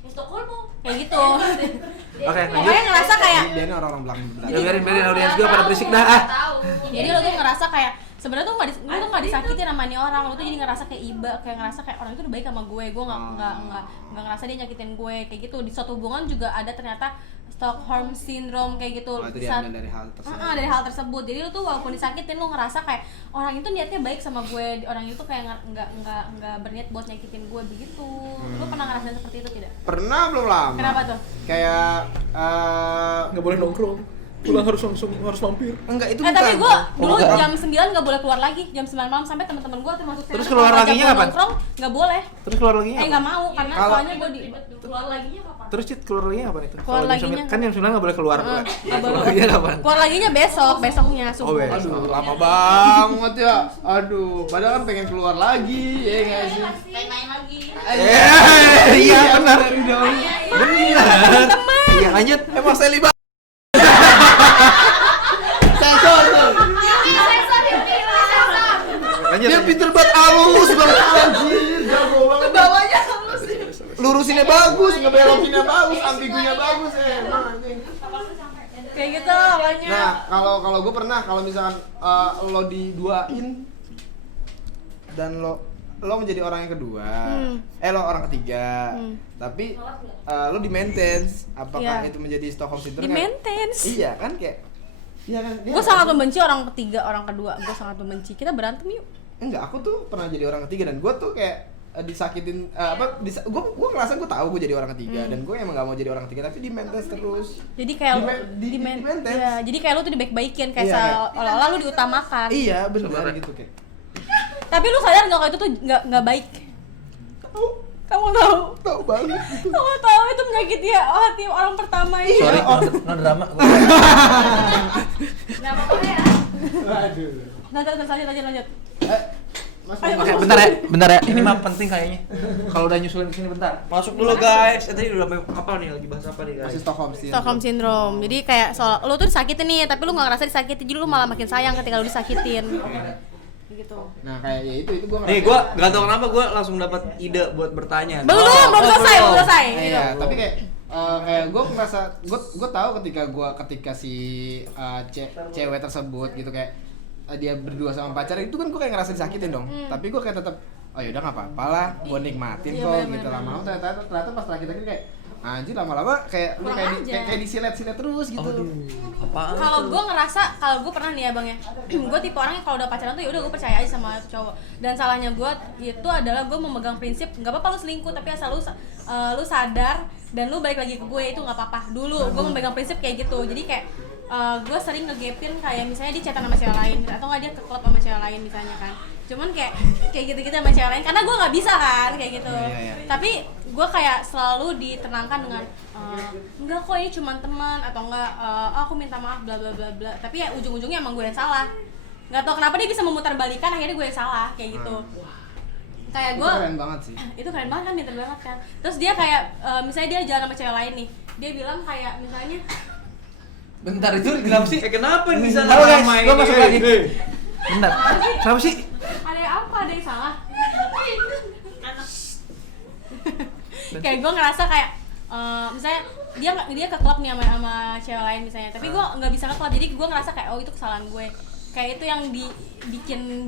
Stockholm mau. Kayak gitu. Oke, Pokoknya lanjut. ngerasa kayak Dia ini orang-orang belakang. Ya biarin audiens gue pada berisik dah. Ah. Tahu. jadi lu tuh ngerasa kayak sebenarnya tuh lu tuh nggak disakitin sama nih orang, lu tuh jadi ngerasa kayak iba, kayak ngerasa kayak orang itu udah baik sama gue nggak ngerasa dia nyakitin gue kayak gitu. Di suatu hubungan juga ada ternyata Stockholm Syndrome kayak gitu. Oh, itu diambil dari hal tersebut. Dari hal tersebut. Jadi lu tuh walaupun disakitin lu ngerasa kayak orang itu niatnya baik sama gue, orang itu kayak nggak berniat buat nyakitin gue begitu. Lu pernah ngerasain seperti itu tidak? Pernah belum lama? Kenapa tuh? Kayak Nggak boleh nongkrong. Pulang harus mampir. enggak itu Tapi bukan. gue dulu bukan. jam 9 nggak boleh keluar lagi, jam 9 malam sampai teman-teman gue termasuk saya Terus tuh keluar kalau ngajak laginya gua kapan? nongkrong nggak boleh. Terus keluar lagi Nggak mau karena Kalau- soalnya gue di Keluar laginya kapan? Terus Cit, keluar lagi kapan itu? Keluar Kalau jam laginya 9 kan jam 9 nggak boleh keluar. Nggak Keluar boleh. laginya kapan? keluar laginya besoknya subuh. besok. Aduh, lama banget ya. Aduh, padahal kan pengen keluar lagi, ya nggak sih? Pengen main lagi. Iya benar. dong. Benar. Iya lanjut. Emang saya libat. Sensor tuh. Lanjut. Dia pinter banget halus banget anjir, jago banget. Bawahnya halus. Lurusinnya bagus, ngebelokinnya bagus, ambigunya bagus emang anjing. Kayak gitu awalnya. Nah, kalau gue pernah kalau misalkan lo diduain dan lo menjadi orang yang kedua, lo orang ketiga, tapi lo di maintenance, apakah Iya. itu menjadi Stockholm Syndrome? Di maintenance. Iya kan kayak, iya kan? Gue sangat membenci orang ketiga, orang kedua. Gue sangat membenci. Kita berantem yuk. Enggak, aku tuh pernah jadi orang ketiga dan gue tuh kayak disakitin gue ngerasa gue tahu gue jadi orang ketiga dan gue emang gak mau jadi orang ketiga tapi di maintenance terus. Jadi kayak Di maintenance. Iya, jadi kayak lu tuh dibaik-baikin kayak Iya, seolah-olah lu diutamakan. Iya benar gitu kayak. Tapi lu sadar nggak kalau itu tuh nggak baik? Kamu tahu? Tahu banget. Kamu tahu itu menyakiti hati orang pertama ini. Sorry, Oh. no drama. Nggak apa-apa ya. Aduh. Lanjut. Mas, Oke, bentar ya. Ini mah penting kayaknya. Kalau udah nyusulin kesini bentar. Masuk dulu guys. Tadi udah sampai apa nih, lagi bahas apa nih guys? masih Stockholm sih. Stockholm Syndrome. Jadi kayak soal lu tuh disakitin nih, tapi lu nggak ngerasa disakitin, jadi lu malah makin sayang ketika lu disakitin. Gitu. Nah kayak ya itu gue Nih gua nggak tahu kenapa gua langsung dapat ide buat bertanya. Belum selesai. Iya, tapi kayak kayak gue ngerasa gue tahu ketika si cewek tersebut gitu kayak dia berdua sama pacar itu kan gue kayak ngerasa disakitin dong. Tapi gue kayak tetap oh yaudah nggak apa-apa lah, gue nikmatin Iya, kok bener, gitu bener. lama-lama ternyata pas terakhir kayak anjir lama-lama kayak lu Kurang aja. kayak disilet-silet terus gitu. Apaan? Kalau gue ngerasa, kalau gue pernah nih ya bang ya, gue tipe orang yang kalau udah pacaran tuh ya udah gue percaya aja sama cowok. Dan salahnya gue itu adalah gue memegang prinsip nggak apa-apa lu selingkuh tapi asal lu sadar dan lu balik lagi ke gue itu nggak apa-apa. Dulu gue memegang prinsip kayak gitu. Jadi kayak gue sering ngegapin kayak misalnya dia chatan sama cewek lain atau nggak dia ke klub sama cewek lain misalnya kan. Cuman kayak gitu-gitu sama cewek lain karena gue nggak bisa kan kayak gitu. Iya. Tapi gue kayak selalu ditenangkan dengan enggak kok ini cuma teman atau enggak aku minta maaf bla bla bla bla. Tapi ya ujung-ujungnya emang gue yang salah. Nggak tahu kenapa dia bisa memutarbalikan akhirnya gue yang salah kayak gitu. Kayak Itu gue keren banget sih. itu keren banget kan, pinter banget kan. Terus dia kayak misalnya dia jalan sama cewek lain nih, dia bilang kayak misalnya Bentar itu kenapa sih? Kenapa ini bisa Halo guys, ramai gua ini? masuk lagi. Bentar. Kenapa sih? ada yang apa, ada yang salah. Kayak gue ngerasa kayak misalnya dia ke klub nih sama cewek lain misalnya, tapi gue nggak bisa ke klub, jadi gue ngerasa kayak oh itu kesalahan gue. kayak itu yang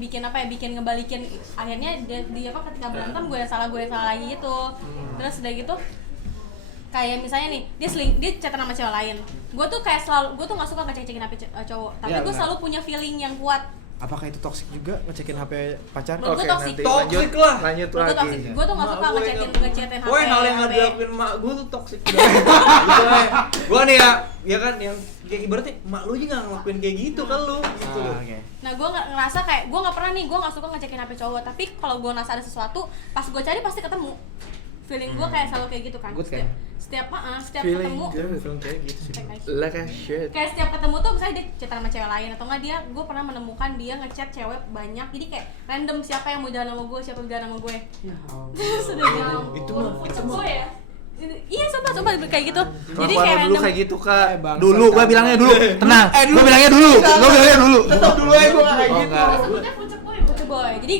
bikin apa ya, bikin ngebalikin akhirnya dia apa ketika berantem gue yang salah lagi gitu. Terus udah gitu kayak misalnya nih dia chatan sama cewek lain, gue tuh kayak selalu, gue tuh nggak suka ngecek-cekin HP cowok, tapi Ya, gue benar. selalu punya feeling yang kuat. Apakah itu toxic juga ngecekin HP pacar? Menurut gue toxic. nanti Toxic lah. lanjut Gue lagi. toxic, gue tuh nggak suka ngechatin HP. Woi, hal yang nggak dilakuin mak gue tuh toxic. Gitu, gue nih ya kan yang kayak ibaratnya mak lu juga nggak ngelakuin kayak gitu kan lu. Gitu. Oke. Nah gue ngerasa kayak gue nggak pernah nih, gue nggak suka ngecekin HP cowok, tapi kalau gue ngerasa ada sesuatu pas gue cari pasti ketemu. Feeling gue kayak selalu kayak gitu kan. Good kan? Setiap Feeling ketemu feeling kayak gitu sih. Cek, guys. Lah kan shit. kayak setiap ketemu tuh misalnya dia chatan sama cewek lain atau enggak gue pernah menemukan dia ngechat cewek banyak, jadi kayak random siapa yang mau jalan sama gue, siapa yang jalan sama gue. Terus udah bilang Itu mah Gue ya. iya sumpah kayak gitu. Jadi Kelakuan kayak lu dulu random. kayak gitu kak. Bangsat Dulu gua kamu. bilangnya dulu. Tenang. Gua bilangnya dulu. Tetap dulu aja gue kayak Oh, gitu. enggak. Sebutnya pucuk boy. Lucu boy. Jadi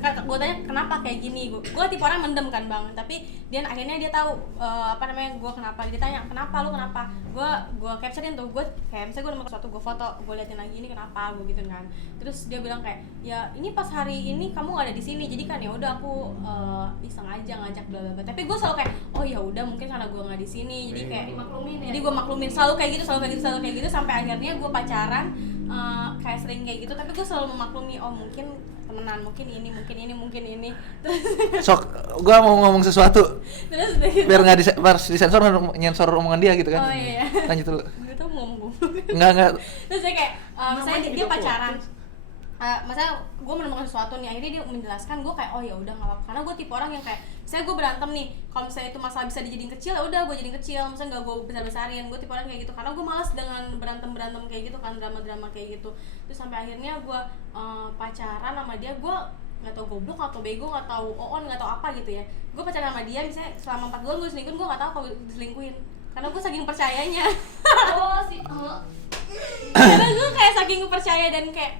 gue tanya kenapa kayak gini, gue tipe orang mendem kan bang, tapi dia akhirnya dia tahu apa namanya gue kenapa. Dia tanya kenapa lu kenapa, gue capturein tuh, gue kayak misalnya gue nemu sesuatu, gue foto, gue liatin lagi ini kenapa gue gitu kan. Terus dia bilang kayak ya ini pas hari ini kamu gak ada di sini, jadi kan ya udah aku iseng aja ngajak bla bla bla. Tapi gue selalu kayak oh ya udah mungkin karena gue nggak di sini, jadi kayak Dimaklumin ya. jadi gue maklumin, selalu kayak gitu sampai akhirnya gue pacaran kayak sering kayak gitu, tapi gue selalu memaklumi oh mungkin temenan, mungkin ini terus Sok, gua mau ngomong sesuatu udah gitu. biar nggak disensor, nyensor omongan dia gitu kan. Oh iya. Lanjut dulu. Gue tuh mau ngomong. Enggak. Terus saya kayak misalnya dia pacaran, misalnya gue menemukan sesuatu nih, akhirnya dia menjelaskan, gue kayak oh ya udah nggak apa-apa, karena gue tipe orang yang kayak misalnya gue berantem nih, kalau misalnya itu masalah bisa dijadiin kecil ya udah gue jadiin kecil, misalnya nggak gue besar-besarin. Gue tipe orang kayak gitu karena gue malas dengan berantem kayak gitu kan, drama kayak gitu. Terus sampai akhirnya gue pacaran sama dia, gue nggak tau goblok, nggak tau bego, nggak tau oon, nggak tau apa gitu ya. Gue pacaran sama dia misalnya selama 4 bulan gue selingkuhin, gue nggak tahu kalau diselingkuhin karena gue saking percayanya. Oh sih. Karena gue kayak saking percaya dan kayak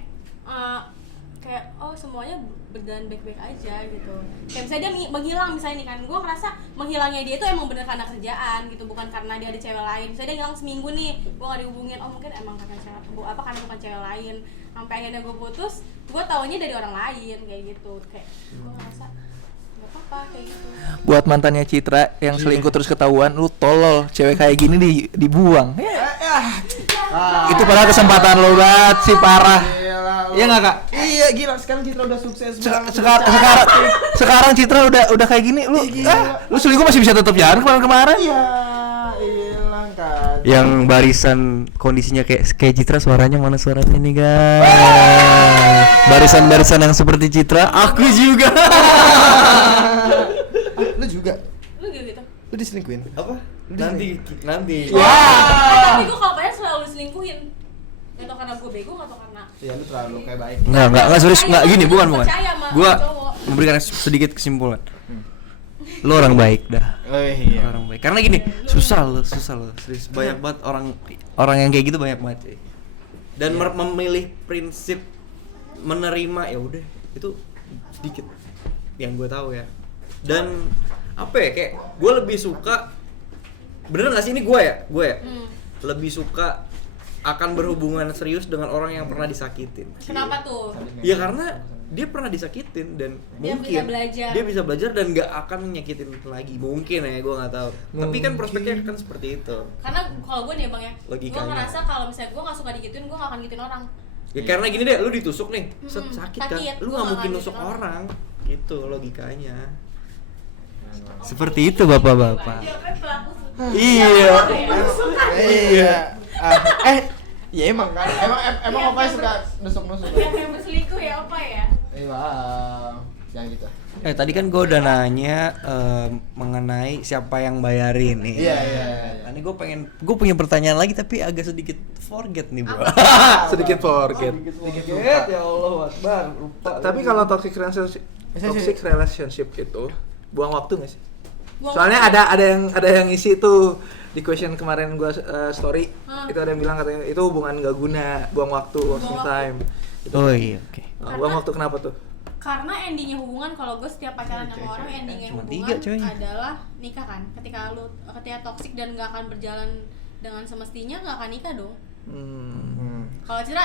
kayak oh semuanya berjalan baik-baik aja gitu. Kayak misalnya dia menghilang misalnya nih kan, gue ngerasa menghilangnya dia itu emang bener karena kerjaan gitu, bukan karena dia ada cewek lain. Misalnya dia hilang seminggu nih, gue gak dihubungin, oh mungkin emang karena cewek apa karena bukan cewek lain. Sampai akhirnya gue putus, gue taunya dari orang lain kayak gitu. Kayak gue ngerasa gak apa-apa kayak gitu. Buat mantannya Citra yang selingkuh terus ketahuan, lu tolol. Cewek kayak gini dibuang. Itu padahal kesempatan lo banget sih, parah. Iya nggak kak? Iya gila, sekarang Citra udah sukses banget. Sekarang Citra udah kayak gini, lu lu selingkuh masih bisa tetap jalan kemarin. Iya, hilang kan. Yang barisan kondisinya kayak Citra, suaranya mana suaranya nih guys? Barisan-barisan yang seperti Citra, aku juga. Lu juga? Lu gitu? Lu diselingkuhin? Apa? Lu Nanti. Tapi gue kalau kayaknya selalu diselingkuhin. Gak tau karena gue bego, gak tau karena Iya, lu terlalu kayak baik. Enggak serius, enggak gini, bukan. Percaya sama Gua cowok. memberikan sedikit kesimpulan. Lo orang baik dah. Oh iya. Orang baik. Karena gini, susah lo. Serius, banyak banget orang yang kayak gitu, banyak banget. Cuy. Dan memilih prinsip menerima ya udah itu sedikit yang gue tahu ya. Dan apa ya, kayak gue lebih suka, bener nggak sih ini gue ya lebih suka akan berhubungan serius dengan orang yang pernah disakitin. Kenapa tuh? Ya karena dia pernah disakitin dan Dia mungkin bisa belajar. dia bisa belajar dan nggak akan menyakitin lagi, mungkin ya, gue nggak tahu. Tapi kan prospeknya kan seperti itu. Karena kalau gue nih bang ya, gue Logikanya. ngerasa kalau misalnya gue gak suka digituin, gue gak akan gituin orang. Ya karena gini deh, lu ditusuk nih, sakit kan, sakit. lu Gua nggak mungkin nggak nusuk gitu. orang, gitu logikanya. Seperti itu bapak-bapak. Dia kan pelaku Iya. Iya. Ya emang kan. Emang apa suka nusuk-nusuk? yang berselingkuh ya apa ya? Iya. Jangan gitu. Tadi kan gue udah nanya mengenai siapa yang bayarin nih. Iya. Ini gue punya pertanyaan lagi tapi agak sedikit forget nih bro. Sedikit forget. Sedikit Ya Allah, Akbar, lupa. Tapi kalau toxic relationship itu buang waktu nggak sih? Buang Soalnya waktu. ada yang isi tuh di question kemarin gua story, itu ada yang bilang katanya itu hubungan gak guna, buang waktu, wasting Buang time. Itu Oh iya, oke. buang waktu kenapa tuh? Karena endingnya hubungan, kalau gue setiap pacaran sama orang, endingnya Cuma hubungan 3 coy. adalah nikah kan. Ketika toksik dan gak akan berjalan dengan semestinya, gak akan nikah dong. Kalau Citra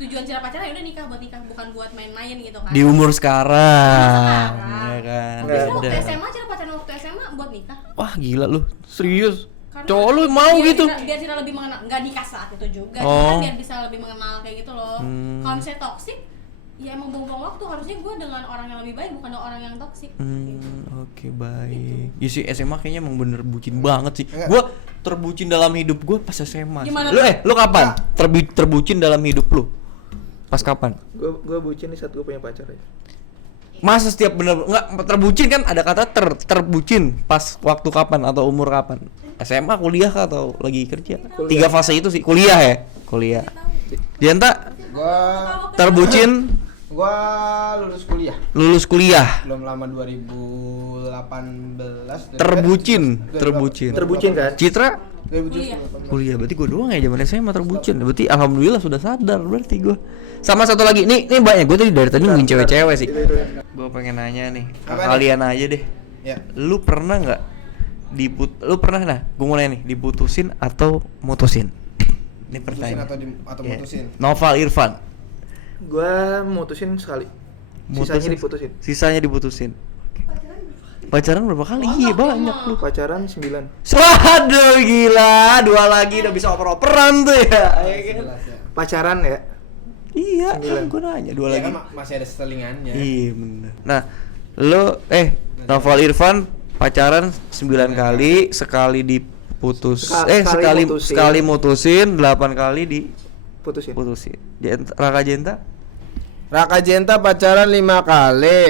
tujuan Citra pacaran ya udah nikah, bukan buat main-main gitu kan. Di umur sekarang. Sekarang. Ya kan. Tapi Citra waktu Beda. SMA, Citra pacaran waktu SMA buat nikah. Wah, gila lu. Serius. Karena Cowok lu mau biar gitu. biar Citra lebih mengenal, nggak nikah saat itu juga, Oh. cuma biar bisa lebih mengenal kayak gitu loh. Kalau misalnya toksik, ya emang buang-buang waktu. Harusnya gue dengan orang yang lebih baik, bukan dengan orang yang toksik. Oke, baik. Ya sih SMA kayaknya emang bener bucin banget sih. Enggak. Gua terbucin dalam hidup gua pas SMA. sih. Gimana Lu tuh? lu kapan? Terbucin dalam hidup lu? Pas kapan? Gue bucin nih saat gue punya pacar ya. Masa setiap bener enggak terbucin kan ada kata terbucin pas waktu kapan atau umur kapan? SMA, kuliah kah atau lagi kerja? Tiga fase itu sih, kuliah ya? Kuliah. Dianta Gua terbucin lulus kuliah lulus kuliah. belum lama 2018. Terbucin kan? Citra 2018. kuliah, berarti gue doang ya zaman SMA terbucin. Berarti alhamdulillah sudah sadar berarti gue. Sama satu lagi, nih banyak gue dari tadi ngomongin cewek-cewek sih. Gue pengen nanya nih, ke Apa nih? kalian aja deh. Ya. Lu pernah nggak lu pernah gue mulai nih diputusin atau mutusin? Ini pertanyaan. Atau Ya. mutusin. Noval Irfan. Gue mutusin sekali. Sisanya diputusin. Sisanya diputusin. Pacaran berapa kali? Iya banyak lu. Pacaran 9. Waduh gila, 2 lagi udah bisa oper-operan tuh ya. Jelas ya. Pacaran ya. Iya, Sembilan. kan gue nanya 2 Ya lagi. kan masih ada setelingannya. Iya bener. Nah, lo Noval Irfan pacaran 9 kali, sekali diputus. Sekali mutusin, 8 kali diputusin. Raka Jenta? Raka Jenta pacaran 5 kali.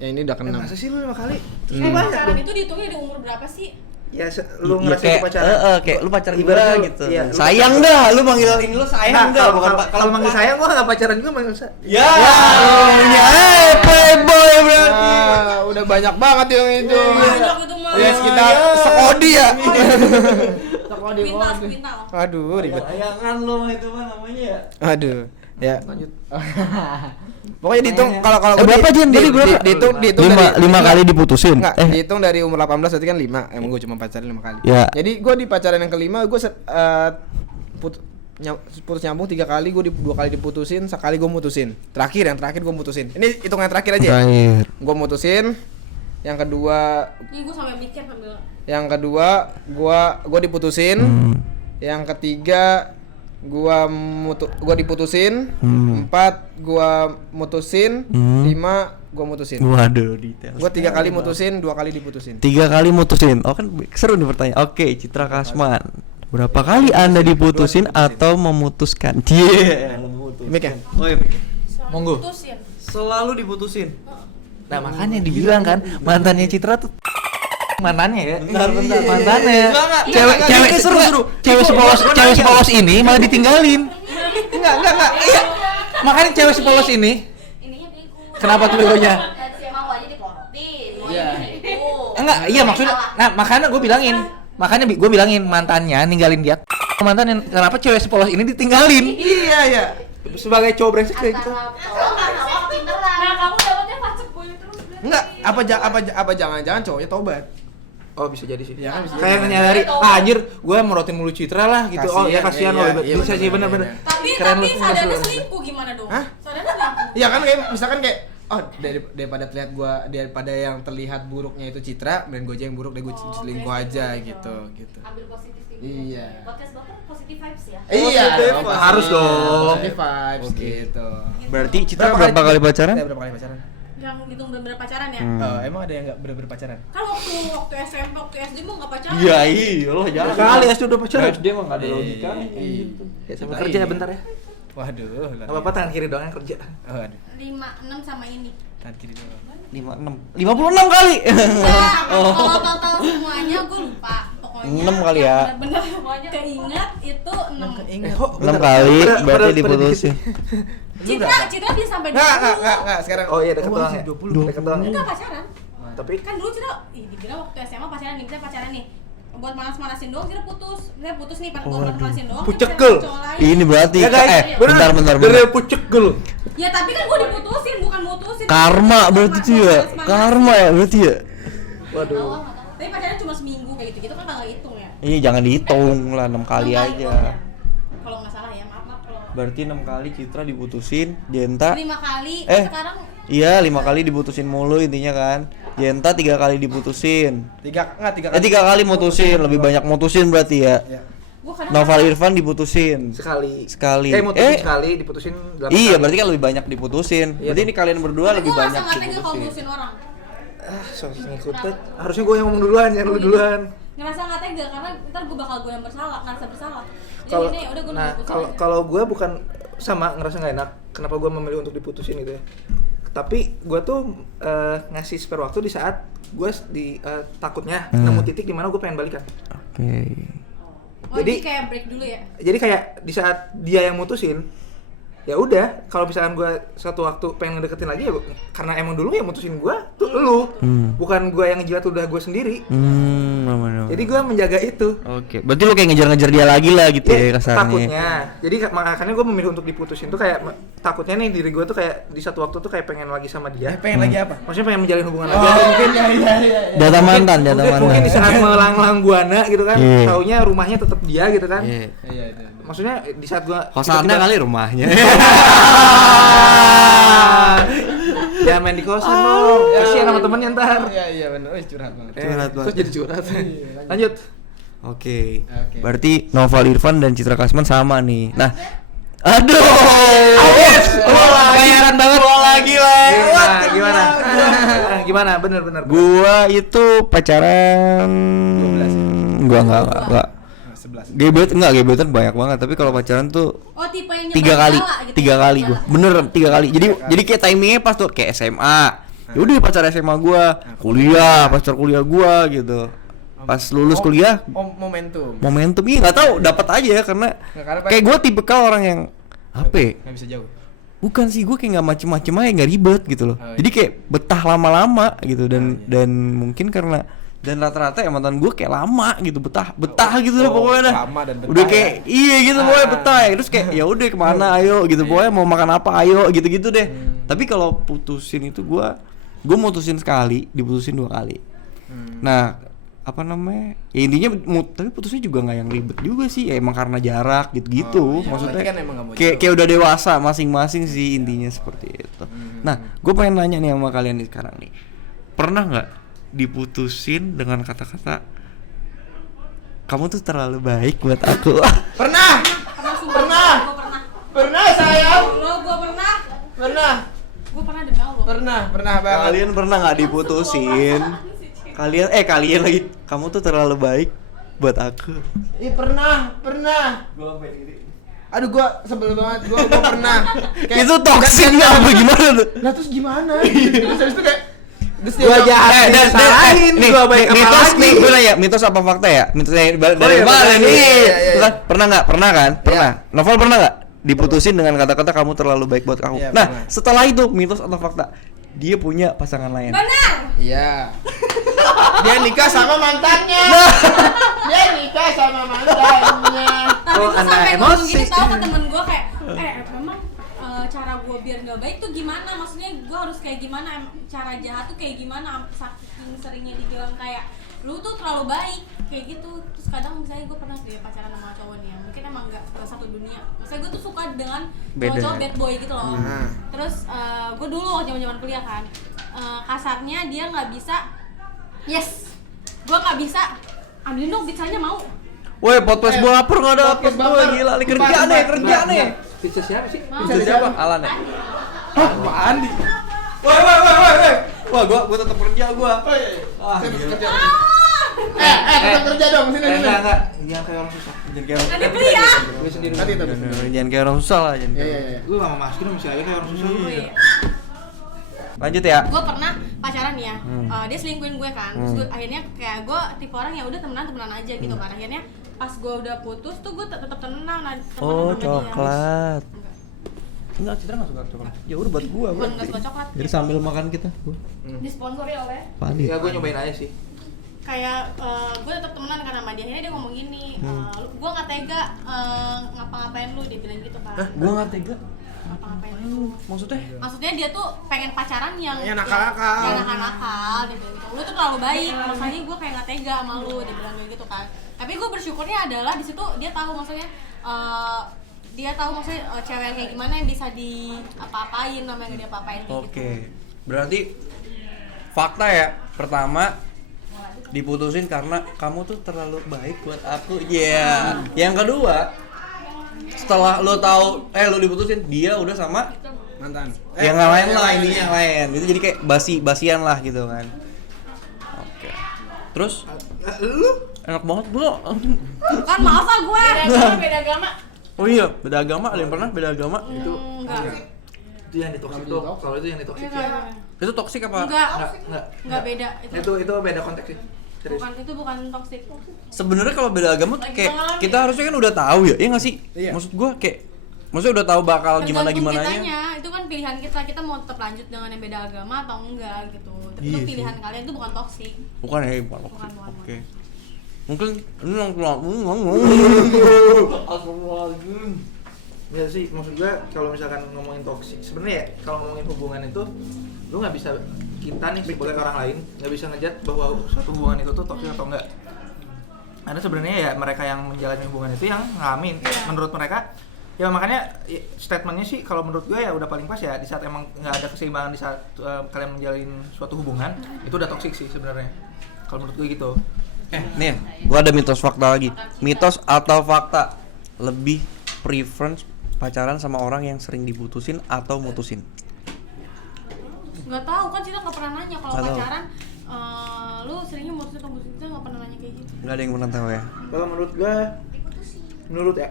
Ya ini udah ke-6. Masa sih lu 5 kali? Pacaran itu dihitungnya di umur berapa sih? Ya lu Iya, ngerasain kayak pacaran. kayak lu pacar gue Ibarat lu- gitu. iya, lu Sayang pacaran. dah, lu manggil ini lu sayang dah, bukan kalau manggil sayang gua enggak pacaran juga manggil sayang. Ya, playboy berarti. Udah banyak banget yang itu. Banyak itu mah. Ya sekitar sekodi ya. Pintal. Aduh, ribet. Layangan lu itu mah namanya ya. Aduh. Ya, lanjut. Pokoknya dihitung kalau gua Berapa Jen? Tadi berapa? Dihitung Lima kali diputusin. Enggak, dihitung dari umur 18 berarti kan 5. Emang gue cuma pacaran 5 kali. Ya. Jadi gue di pacaran yang kelima gue putus nyambung 3 kali, gue 2 kali diputusin, sekali gue mutusin. Yang terakhir gue mutusin. Ini hitungan terakhir aja. Terakhir. Gue mutusin. Yang kedua Ini gue sampai mikir sambil gua diputusin. Yang ketiga gua diputusin. 4 gua mutusin. 5 gua mutusin. Waduh, detail. Gua 3 kali mutusin, 2 kali diputusin. 3 kali mutusin. Oh kan seru nih pertanyaan. Oke, Citra Kasman. Berapa kali Anda diputusin atau memutuskan? Iya, Mik ya? Oh iya. Monggo. putusin. Selalu diputusin. Nah, makanya dibilang kan mantannya Citra tuh mantannya ya. Bentar. Mantannya. Enggak. Cewek seru. Cewek sepolos ini malah ditinggalin. Enggak. Iya. Makanya cewek sepolos ini Ininya bego. kenapa tuh begonya? Mau aja diporotin. Iya. Enggak, iya maksudnya. Nah, makanya gue bilangin mantannya ninggalin dia. Mantannya kenapa cewek sepolos ini ditinggalin? Iya. Sebagai cowok brengsek kayak gitu. Nah, kamu dapetnya pacek boy terus berarti. Enggak, apa jangan-jangan cowoknya tobat. Oh, bisa jadi sih. Iya kan bisa Kayak jadi. menyadari, anjir, gue merotin mulu Citra lah gitu. Oh, ya kasihan Kasihan, loh. iya, Bisa sih bener, benar-benar. bener. Tapi Keren lu, sadarnya bener. selingkuh gimana dong? Hah? Sadarnya selingkuh. Iya kan kayak misalkan kayak daripada yang terlihat buruknya itu Citra, dan gue aja yang buruk, deh gue selingkuh aja gitu. Ambil positif gitu. Iya. Podcast bapak positif vibes ya. Iya, Positif, harus dong. Positive vibes gitu. Berarti Citra berapa kali pacaran? Berapa kali pacaran? Yang hitung bener-bener pacaran ya? Emang ada yang nggak bener-bener pacaran? Kan waktu SMP, waktu SD mah nggak pacaran. iya loh jangan. Kali SD udah pacaran. SD mah enggak ada logikanya gitu. Ya, sambil kerja ya bentar ya. Waduh. Enggak apa-apa tangan kiri doang yang kerja. Waduh. 5, 6 sama ini. Tangan kiri doang. 56 kali. Kalau total semuanya gue lupa. Pokoknya 6 kali ya. Bener keinget itu 6. Ingat. 6 kali berarti diputusin. Citra dia sampai 20. Enggak, sekarang. Oh iya dekat doang ya. 20. Dekat doang. Enggak pacaran. Tapi Kan dulu Citra dibilang waktu SMA pacaran nih, misalnya pacaran nih. Buat manas-manasin doang Citra putus. Misalnya putus nih, buat manas-manasin doang. Pucekkel. Citra sama cowok lain. Ini berarti ya guys, bentar. Dari pucekgel. Ya tapi kan gue diputusin, bukan mutusin. Karma berarti itu ya. Karma ya berarti ya. Waduh. Tapi pacaran cuma seminggu kayak gitu-gitu kan kagak hitung ya. Iya jangan dihitung lah 6 kali 6 aja. pokoknya. Kalau nggak salah ya, maaf kalau Berarti 6 kali Citra diputusin, Jenta 5 kali, sekarang iya 5 kali diputusin mulu intinya kan. Jenta 3 kali diputusin. 3 kali. 3 kali mutusin, lebih banyak mutusin berarti ya. Iya. gua kadang Noval Irfan diputusin Sekali. sekali. Mutusin sekali, diputusin 8 Iya, kali. berarti kan lebih banyak diputusin. Iya Berarti dong. ini kalian berdua tapi lebih gua banyak ngerasa nggak tega kalau diputusin. ngurusin orang. Sosok ngikutnya. Harusnya gue yang ngomong duluan, jangan lu duluan. Ngerasa nggak tega karena ntar gue bakal gue yang bersalah, ngerasa bersalah. Jadi Kalau ini udah gue nah, kalau gue bukan sama ngerasa nggak enak, kenapa gue memilih untuk diputusin gitu ya. Tapi gue tuh ngasih spare waktu di saat gue takutnya nemu titik di mana gue pengen balikan. Oke. jadi kayak break dulu ya. Jadi kayak di saat dia yang mutusin, ya udah, kalau misalkan gue suatu waktu pengen ngedeketin lagi ya karena emang dulu yang mutusin gue tuh lu, bukan gue yang ngejilat udah gue sendiri. Jadi gue menjaga itu. Oke, berarti lu kayak ngejar-ngejar dia lagi lah gitu ya kasarnya. Takutnya. Jadi makanya gue memilih untuk diputusin tuh kayak takutnya nih diri gue tuh kayak di satu waktu tuh kayak pengen lagi sama dia. Pengen lagi apa? Maksudnya pengen menjalin hubungan lagi. Mungkin ya. Data mantan, data Mungkin di mantan. saat melanglang buana gitu kan, Iya. taunya rumahnya tetap dia gitu kan. Iya. Iya. Maksudnya di saat gue Kosannya kali rumahnya. ya main di kosan dong. Kasihan sama temennya ntar. Iya benar. Curhat banget. Curhat banget. Terus jadi curhat. Lanjut. Oke. Oke. Berarti Noval Irfan dan Citra Kasman sama nih. Nah, aduh. Bayaran banget lagi lah. Gimana? Gimana? Bener. Gua itu pacaran 12 Gua enggak. 11. Gebetan banyak banget, tapi kalau pacaran tuh Oh tipe yang 3 kali. nyala gitu. 3 kali gua. Bener 3 kali. Jadi kayak timingnya pas tuh kayak SMA. Ya udah pacar SMA gua, kuliah, pacar kuliah gua gitu. Pas lulus kuliah momentum iya nggak tahu dapat aja ya karena kayak gue tipikal orang yang apa ya? Nggak bisa jauh. Bukan sih, gue kayak nggak macem-macem aja, nggak ribet gitu loh. Oh, iya. Jadi kayak betah lama-lama gitu dan mungkin karena dan rata-rata ya mantan gue kayak lama gitu betah gitu dah pokoknya dah. Lama dan betah Udah kayak ya? iya gitu pokoknya betah ya. Terus kayak ya udah kemana ayo gitu pokoknya mau makan apa ayo gitu deh. Tapi kalau putusin itu gue mutusin sekali, diputusin 2 kali. Nah apa namanya ya intinya tapi putusnya juga nggak yang ribet juga sih ya emang karena jarak gitu maksudnya kan emang nggak mau kayak udah dewasa masing-masing sih intinya seperti itu. Nah gue pengen nanya nih sama kalian nih sekarang nih, pernah nggak diputusin dengan kata-kata kamu tuh terlalu baik buat aku? Pernah sayang. Gue Pernah demi Allah. Pernah banget. Kalian pernah nggak diputusin? Kalian lagi kamu tuh terlalu baik buat aku. Ih pernah. Aduh gua sebel banget, gua pernah. Itu toksik nggak apa gimana tuh? Lah terus gimana? Terus habis itu kayak Gua jahat salahin, gua baik apa mitos lagi? nih, gue nanya, mitos apa fakta ya? Mitosnya dari iya, mana bener. nih? Iya. Tuh kan, pernah nggak? Pernah kan? Pernah. Novel pernah nggak diputusin dengan kata-kata kamu terlalu baik buat aku? Iya, Nah, pernah. setelah itu mitos atau fakta? Dia punya pasangan lain. Benar. iya. Dia nikah sama mantannya. Tapi Oh, tuh anak sampai ngomong emosi. gitu tau ke temen gue kayak memang cara gue biar gak baik tuh gimana, maksudnya gue harus kayak gimana, cara jahat tuh kayak gimana, saking seringnya dibilang kayak lu tuh terlalu baik kayak gitu. Terus kadang misalnya gue pernah tuh ya pacaran sama cowok nih yang mungkin emang gak satu dunia, maksudnya gue tuh suka dengan cowok-cowok bad boy gitu loh. Terus gue dulu zaman kuliah kan kasarnya dia nggak bisa gue nggak bisa ambilin dong pizzanya mau. Woi, podcast gua lapar nggak dapet podcast gua baper. gila nih kerja nih. Pizza siapa sih? Bisa siapa? Alan ya? Apaan di? Woi. Wah, gua tetap kerja gua. Saya bekerja. Tetap kerja dong sini. Enggak. Yang kayak orang susah. Jangan kayak Nanti beli ya. Beli sendiri. Nanti itu. jangan kayak orang susah lah jangan. Iya. Lu sama masker masih aja kayak orang susah. Lanjut ya. Gue pernah pacaran ya, dia selingkuhin gue kan, terus gue akhirnya kayak gue tipe orang yang udah temenan aja gitu kan. Akhirnya pas gue udah putus tuh gue tetap temenan Oh, sama dia. coklat. Enggak, Citra enggak suka coklat. Ya udah buat gua. Bukan nggak suka coklat. Jadi sambil makan kita. Disponsori oleh Padi. Ya gue nyobain aja sih. Kayak gue tetap temenan kan sama dia. Akhirnya dia ngomong gini, gue nggak tega ngapa-ngapain lu, dia bilang gitu kan. Gua enggak tega. Ngapa-ngapain lu? Maksudnya dia tuh pengen pacaran yang nakal-nakal. yang nakal-nakal, dia bilang gitu. Lu tuh terlalu baik, makanya gue kayak nggak tega sama lu, dia bilang kayak gitu kan. Tapi gue bersyukurnya adalah di situ dia tahu maksudnya dia tahu maksudnya cewek yang kayak gimana yang bisa diapa-apain sama yang dia apa-apain kayak Oke. gitu. Berarti fakta ya. Pertama, diputusin karena kamu tuh terlalu baik buat aku. Iya. Yang kedua, setelah lo tahu lo diputusin, dia udah sama Mantan. yang lain lah, ini yang lain. Itu jadi kayak basian lah gitu kan. Oke. Terus Lu enak banget, Bro. Kan maaf ah gue. Beda agama. Oh iya, beda agama, ada yang pernah beda agama? Enggak. itu yang ditoksik tuh. Kalau itu yang ditoksik sih. Itu toksik apa? Enggak beda Itu beda konteks sih. Serius. bukan toxic. Sebenarnya kalau beda agama tuh kayak kita harusnya kan udah tahu ya, nggak sih? Iya. Maksud gua kayak, maksudnya udah tahu bakal gimananya. Kitanya, itu kan pilihan kita mau tetap lanjut dengan yang beda agama atau enggak gitu. Tapi Iya itu sih. pilihan kalian itu bukan toxic. Bukan ya, bukan toksik. Bukan. Oke. Mungkin ini yang keluar. Ya sih, maksud gua kalau misalkan ngomongin toksik, sebenarnya ya kalau ngomongin hubungan itu lu nggak bisa, kita nih sebagai orang lain nggak bisa ngejat bahwa suatu hubungan itu tuh toksik atau enggak. Karena sebenarnya ya mereka yang menjalani hubungan itu yang ngalamin. Menurut mereka ya, makanya statementnya sih kalau menurut gue ya udah paling pas ya, di saat emang nggak ada keseimbangan di saat kalian menjalin suatu hubungan itu udah toksik sih sebenarnya. Kalau menurut gue gitu. Nih, gua ada mitos fakta lagi. Mitos atau fakta, lebih preference pacaran sama orang yang sering diputusin atau mutusin? Nggak tahu kan, kita nggak pernah nanya kalau Nggak tahu. pacaran. Lu seringnya mutusin atau mutusin, kita nggak pernah nanya kayak gitu. Nggak ada yang pernah tahu ya. Kalau menurut gue, menurut ya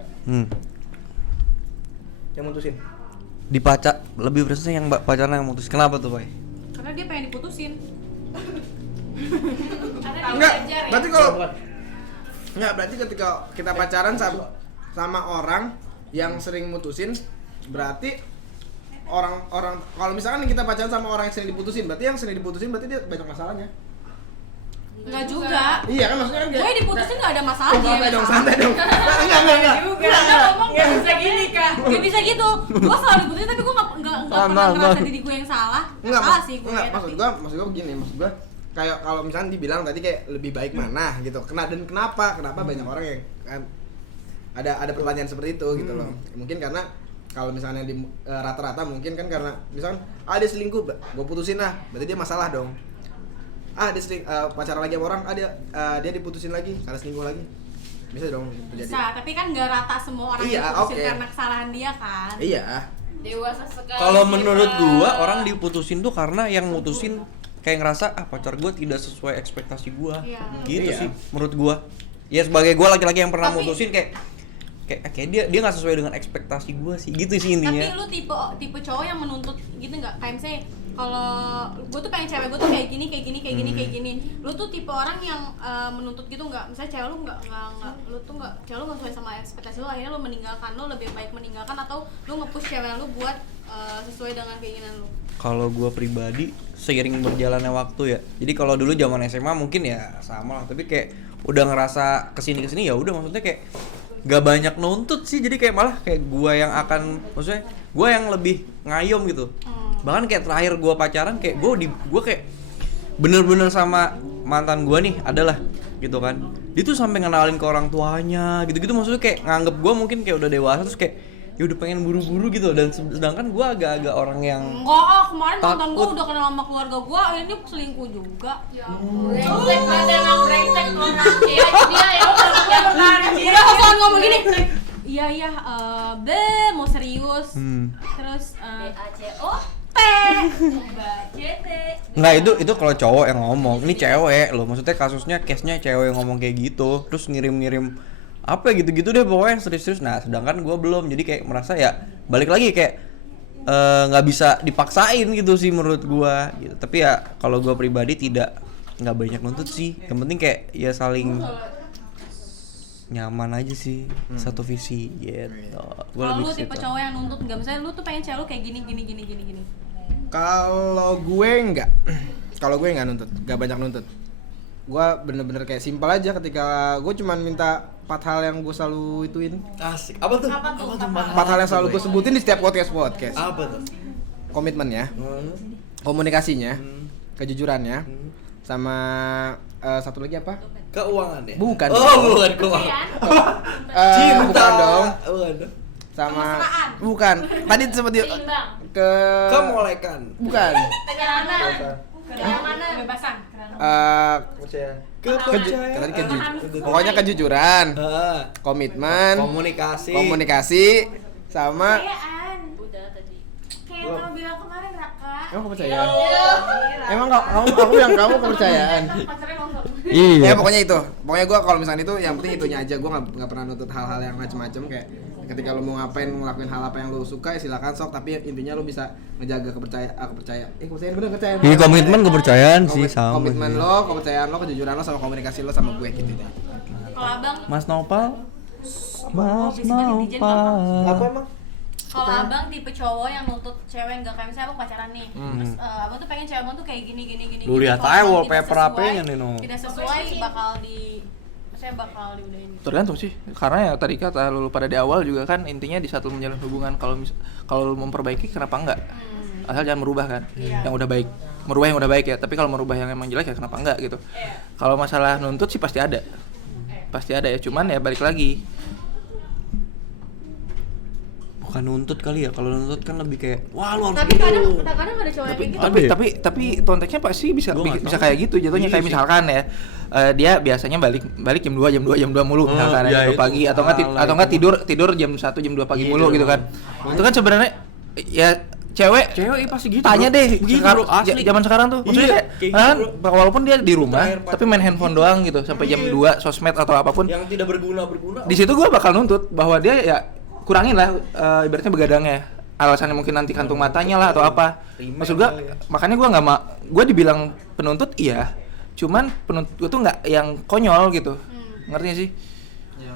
yang mutusin. Lebih preference yang pacaran yang mutusin. Kenapa tuh, Pak? Karena dia pengen diputusin. Enggak, berarti kalau enggak, berarti ketika kita pacaran sama orang yang sering mutusin, berarti orang kalau misalkan kita pacaran sama orang yang sering diputusin, berarti yang sering diputusin berarti dia banyak masalahnya. Enggak juga. Iya kan, maksudnya kan Gue diputusin nggak ada masalah dia. santai dong. Enggak. Nggak bisa gini kak. Gak bisa gitu. Gue selalu diputusin tapi gue nggak pernah ngerasa diri gue yang salah. Enggak, Salah sih gue. enggak, tapi maksud gua begini, maksud gua kayak kalau misalnya dibilang tadi kayak lebih baik mana gitu. Kenapa banyak orang yang kan ada pertanyaan seperti itu gitu loh. Mungkin karena kalau misalnya di rata-rata mungkin kan karena misalkan dia selingkuh, gue putusin lah, berarti dia masalah dong. Dia pacaran lagi sama orang, dia diputusin lagi karena selingkuh lagi. Bisa dong terjadi. bisa, tapi kan nggak rata semua orang Iya, diputusin oke. karena kesalahan dia kan. Iya. Dewasa sekali. Kalau menurut gua, orang diputusin tuh karena yang mutusin kayak ngerasa pacar gua tidak sesuai ekspektasi gua. Iya. Gitu Iya. sih menurut gua. Ya sebagai gua laki-laki yang pernah Tapi- mutusin kayak dia nggak sesuai dengan ekspektasi gua sih. Gitu sih intinya. Tapi lu tipe cowok yang menuntut gitu nggak? Kayak misalnya kalau gue tuh pengen cewek gue tuh kayak gini. Lu tuh tipe orang yang menuntut gitu nggak? Misalnya cewek lu nggak cewek lu nggak sesuai sama ekspektasi lu, akhirnya lu meninggalkan, lu lebih baik meninggalkan atau lu nge-push cewek lu buat sesuai dengan keinginan lu? Kalau gua pribadi seiring berjalannya waktu ya. Jadi kalau dulu zaman SMA mungkin ya sama lah, tapi kayak udah ngerasa kesini ya udah, maksudnya kayak gak banyak nuntut sih, jadi kayak malah kayak gua yang akan, maksudnya gua yang lebih ngayom gitu. Bahkan kayak terakhir gua pacaran kayak gua kayak bener-bener sama mantan gua nih adalah gitu kan, dia tuh sampai ngenalin ke orang tuanya gitu-gitu, maksudnya kayak nganggep gua mungkin kayak udah dewasa, terus kayak ya udah pengen buru-buru gitu, dan sedangkan gua agak-agak orang yang Enggak, kemarin mantan gue Takut. udah kenal sama keluarga gue, akhirnya selingkuh juga. Brengsek banget emang, brengsek orang. Ya dia ya orangnya berkarir. Udah kosongan ngomong gini. Iya, mau serius. Terus BACO P. BACT. nggak, itu kalau cowok yang ngomong, ini cewek loh, maksudnya kasusnya case-nya cewek yang ngomong kayak gitu, terus ngirim apa gitu-gitu deh pokoknya yang serius-serius. Nah sedangkan gue belum, jadi kayak merasa ya balik lagi kayak nggak bisa dipaksain gitu sih menurut gue gitu. Tapi ya kalau gue pribadi nggak banyak nuntut sih, yang penting kayak ya saling nyaman aja sih, satu visi gitu. Gua Kalau lebih lu ke tipe situ. cowok yang nuntut enggak, misalnya lu tuh pengen cewek lu kayak gini. Kalau gue enggak. Kalau gue enggak nuntut, enggak banyak nuntut. Gue bener-bener kayak simpel aja ketika gue cuman minta 4 hal yang gue selalu ituin. Asik. Apa tuh? 4 hal yang selalu gue sebutin di setiap podcast. Apa tuh? Komitmennya, komunikasinya, kejujurannya, sama satu lagi apa? Keuangan ya? Bukan. Oh, bukan keuangan. Bukan dong. Bukan dong. sama Kemesraan. bukan. Tadi sempat Seimbang. ke Kemolekan. bukan. Kerana. Kerana. Kebebasan. Eh Kepercayaan. tadi pokoknya kejujuran, komitmen, komunikasi sama Kepercayaan. Udah tadi. Kayak yang kamu bilang kemarin Raka. emang kepercayaan. Emang aku yang kamu kepercayaan. Pacarnya nonton. Ya Iya. pokoknya itu. Pokoknya gue kalau misalnya itu yang penting itunya aja. Gue nggak pernah nuntut hal-hal yang macem-macem kayak ketika lu mau ngapain ngelakuin hal apa yang lu suka ya silakan sok, tapi intinya lu bisa ngejaga kepercayaan kepercayaan. Iya, komitmen kepercayaan sih sama. Komitmen sih. lo, kepercayaan lo, kejujuran lo sama komunikasi lo sama gue gitu deh. Kalau abang, Mas Nopal. Mas bisnis banget di Jen, Nopal. emang? kalau abang tipe cowok yang nuntut cewek nggak kayak misalnya abang pacaran nih, terus abang tuh pengen cewek abang tuh kayak gini. Lu lihat Kalau aja abang wallpaper tidak sesuai- HP-nya nih, No. Tidak sesuai bakal diudahin gitu. Tergantung sih, karena ya tadi kata lu pada di awal juga kan intinya di saat lu menjalin hubungan kalau lu memperbaiki kenapa enggak? Asal jangan merubah kan, yang udah baik, merubah yang udah baik ya. Tapi kalau merubah yang emang jelek ya kenapa enggak gitu? Kalau masalah nuntut sih pasti ada ya. Cuman ya balik lagi. Bukan nuntut kali ya. Kalau nuntut kan lebih kayak wah lu harus Tapi gini lu. kadang ada cowok yang kayak gitu. Tapi konteksnya pasti bisa Gua nggak bisa tahu. kayak gitu jatuhnya. Iya Kayak sih. misalkan ya dia biasanya balik jam 2 mulu Oh, misalkan iya, ya, itu. pagi atau enggak Alah, itu. tidur jam 1 jam 2 pagi Iya, mulu itu gitu kan. Itu kan sebenarnya ya cewek pasti gitu. tanya bro. deh begitu sekarang, bro, asli. zaman sekarang tuh maksudnya Iya, kayak, kayak kan gitu, bro. walaupun dia di rumah Terakhir tapi main handphone doang gitu sampai jam 2 sosmed atau apapun. Yang tidak berguna. Di situ gua bakal nuntut bahwa dia ya kurangin lah ibaratnya begadangnya. Alasannya mungkin nanti kantung matanya lah atau apa. Email Maksud gua kali ya. makanya gua nggak gua dibilang penuntut iya. Cuman penuntut gua tuh nggak yang konyol gitu. Ngerti gak sih?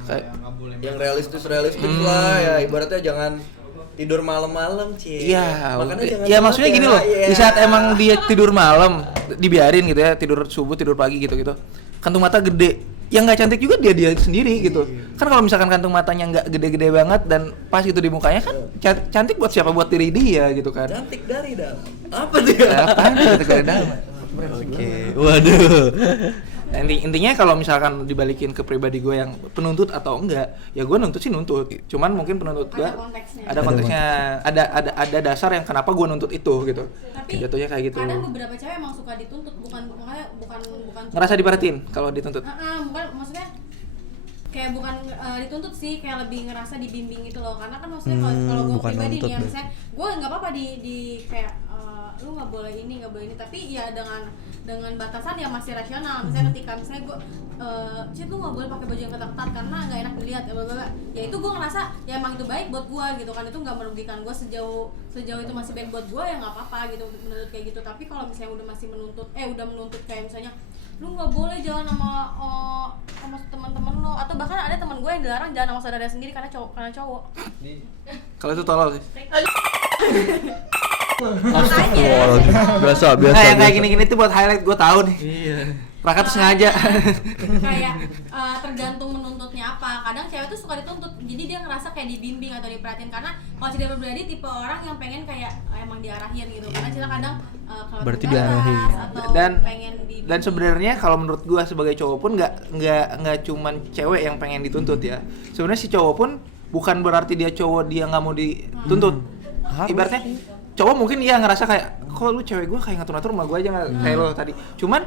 Kayak- Yang realistis lah ya, ibaratnya jangan tidur malam-malam, Cie. Iya, Makanya jangan ya maksudnya sampai gini loh. ya. Di saat emang dia tidur malam, dibiarin gitu ya, tidur subuh, tidur pagi gitu-gitu. Kantung mata gede. Yang nggak cantik juga dia sendiri gitu. Kan kalau misalkan kantung matanya nggak gede-gede banget dan pas gitu di mukanya kan cantik buat siapa? Buat diri dia gitu kan. Cantik dari dalam. Apa tuh ya? Apaan gitu ke dalam? Oke. Waduh. Nah, intinya kalau misalkan dibalikin ke pribadi gue yang penuntut atau enggak, ya gue nuntut sih nuntut. Cuman mungkin penuntut gue Ada konteksnya. ada konteksnya, ada dasar yang kenapa gue nuntut itu gitu. Tapi Jatuhnya kayak gitu. kadang beberapa cewek emang suka dituntut, bukan Ngerasa diperhatiin kalau dituntut. bukan maksudnya kayak bukan dituntut sih, kayak lebih ngerasa dibimbing gitu loh. Karena kan maksudnya kalau gue bukan pribadi nuntut nih ya, deh. misalnya gue nggak apa-apa di kayak lu nggak boleh ini, tapi ya dengan batasan yang masih rasional. Misalnya ketika misalnya gue Cid lu nggak boleh pakai baju yang ketat-ketat karena nggak enak dilihat ya, ya itu gue ngerasa ya emang itu baik buat gue gitu kan, itu nggak merugikan gue sejauh itu masih baik buat gue ya nggak apa-apa gitu menurut kayak gitu. Tapi kalau misalnya udah masih menuntut kayak misalnya lu nggak boleh jalan sama teman-teman lo, atau bahkan ada teman gue yang dilarang jalan sama saudara sendiri karena cowok. Kalau itu tolol sih. Biasa. Nah, yang kayak gini-gini tuh buat highlight gue tahu nih. Iya. Raka tuh sengaja. Kayak tergantung menuntutnya apa. Kadang cewek tuh suka dituntut, jadi dia ngerasa kayak dibimbing atau diperhatiin. Karena kalau Cida pribadi tipe orang yang pengen kayak emang diarahin gitu. Karena Cida kadang kalau Berarti tugas diarahin. atau Dan- pengen dibimbing. Dan sebenarnya kalau menurut gua sebagai cowok pun nggak cuman cewek yang pengen dituntut ya. Sebenarnya si cowok pun bukan berarti dia cowok dia nggak mau dituntut. Ibaratnya cowok mungkin dia ngerasa kayak kok lu cewek gua kayak ngatur-ngatur sama gua aja nggak kayak lo tadi. Cuman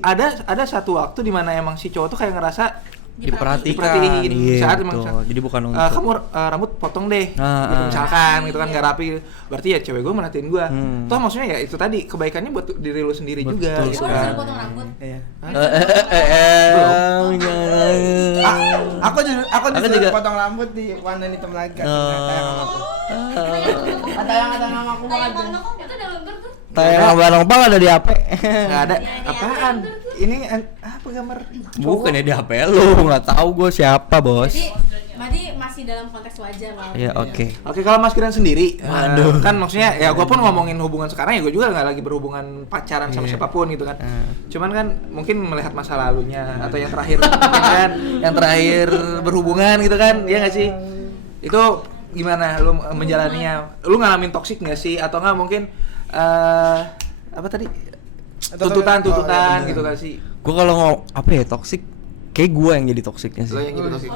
ada satu waktu di mana emang si cowok tuh kayak ngerasa Diperhatikan. Iya, saat emang betul. Jadi bukan nuntut. kamu rambut potong deh Ah, gitu, ah. misalkan gitu kan nggak rapi, berarti ya cewek gue merhatiin gue. Toh maksudnya ya itu tadi kebaikannya buat diri lu sendiri juga Betul gitu Gue kan. disuruh potong rambut. Iya. Aku Aku disuruh juga. potong rambut di warna hitam lagi kan. Tayang sama aku. Oh. Tayang sama aku Kayak banget. Bang Nokong itu udah luntur tuh. Tayang Abang Nopal ada di HP. Nggak ada Iya, apaan? Ini apa gambar? Bukan ya di HP lu, nggak tahu gue siapa, Bos. Berarti masih dalam konteks wajar lah. Ya, oke. Oke, kalau Mas Kiran sendiri, Waduh. kan maksudnya ya gue pun ngomongin hubungan sekarang ya gue juga nggak lagi berhubungan pacaran sama Iya. siapapun gitu kan. Hmm. Cuman kan mungkin melihat masa lalunya atau yang terakhir mungkin kan, yang terakhir berhubungan gitu kan, ya nggak sih? Itu gimana lu menjalaninya? Lu ngalamin toksik nggak sih? Atau nggak mungkin apa tadi? Tuntutan Oh, iya, gitu kan sih? Gue kalau apa ya toxic kayak gue yang jadi toksiknya sih. Lo yang gitu sih.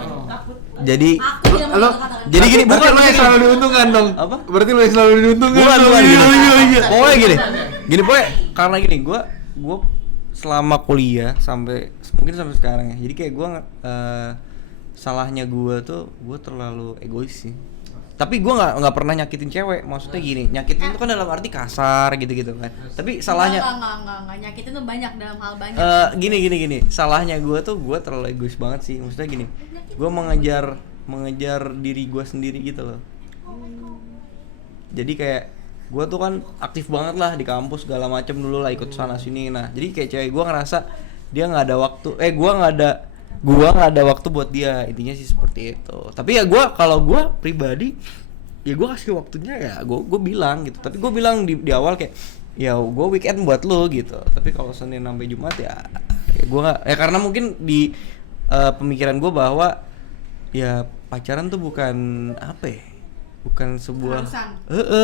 Jadi Aku yang Lo- mengatakan. jadi gini, Berarti bukan lo yang selalu diuntungkan dong. Apa? Berarti lo yang selalu diuntungkan. bukan dong. gini. Pokoknya gini pokoknya karena gini gue selama kuliah sampai mungkin sampai sekarang ya. Jadi kayak gue salahnya gue tuh gue terlalu egois sih. Tapi gue nggak pernah nyakitin cewek. Maksudnya gini, nyakitin itu kan dalam arti kasar gitu kan. Tapi salahnya Enggak, nyakitin tuh banyak dalam hal banyak. gini. Salahnya gue tuh gue terlalu egois banget sih. Maksudnya gini, gue mengejar diri gue sendiri gitu loh. Jadi kayak gue tuh kan aktif banget lah di kampus segala macem dulu lah, ikut sana sini. Nah jadi kayak cewek gue ngerasa dia nggak ada waktu. Gue nggak ada waktu buat dia, intinya sih seperti itu. Tapi ya kalau gue pribadi ya gue kasih waktunya ya gue bilang gitu. Tapi gue bilang di awal kayak ya gue weekend buat lo gitu. Tapi kalau Senin sampai Jumat ya gue nggak, ya karena mungkin di pemikiran gue bahwa ya pacaran tuh bukan apa ya, bukan sebuah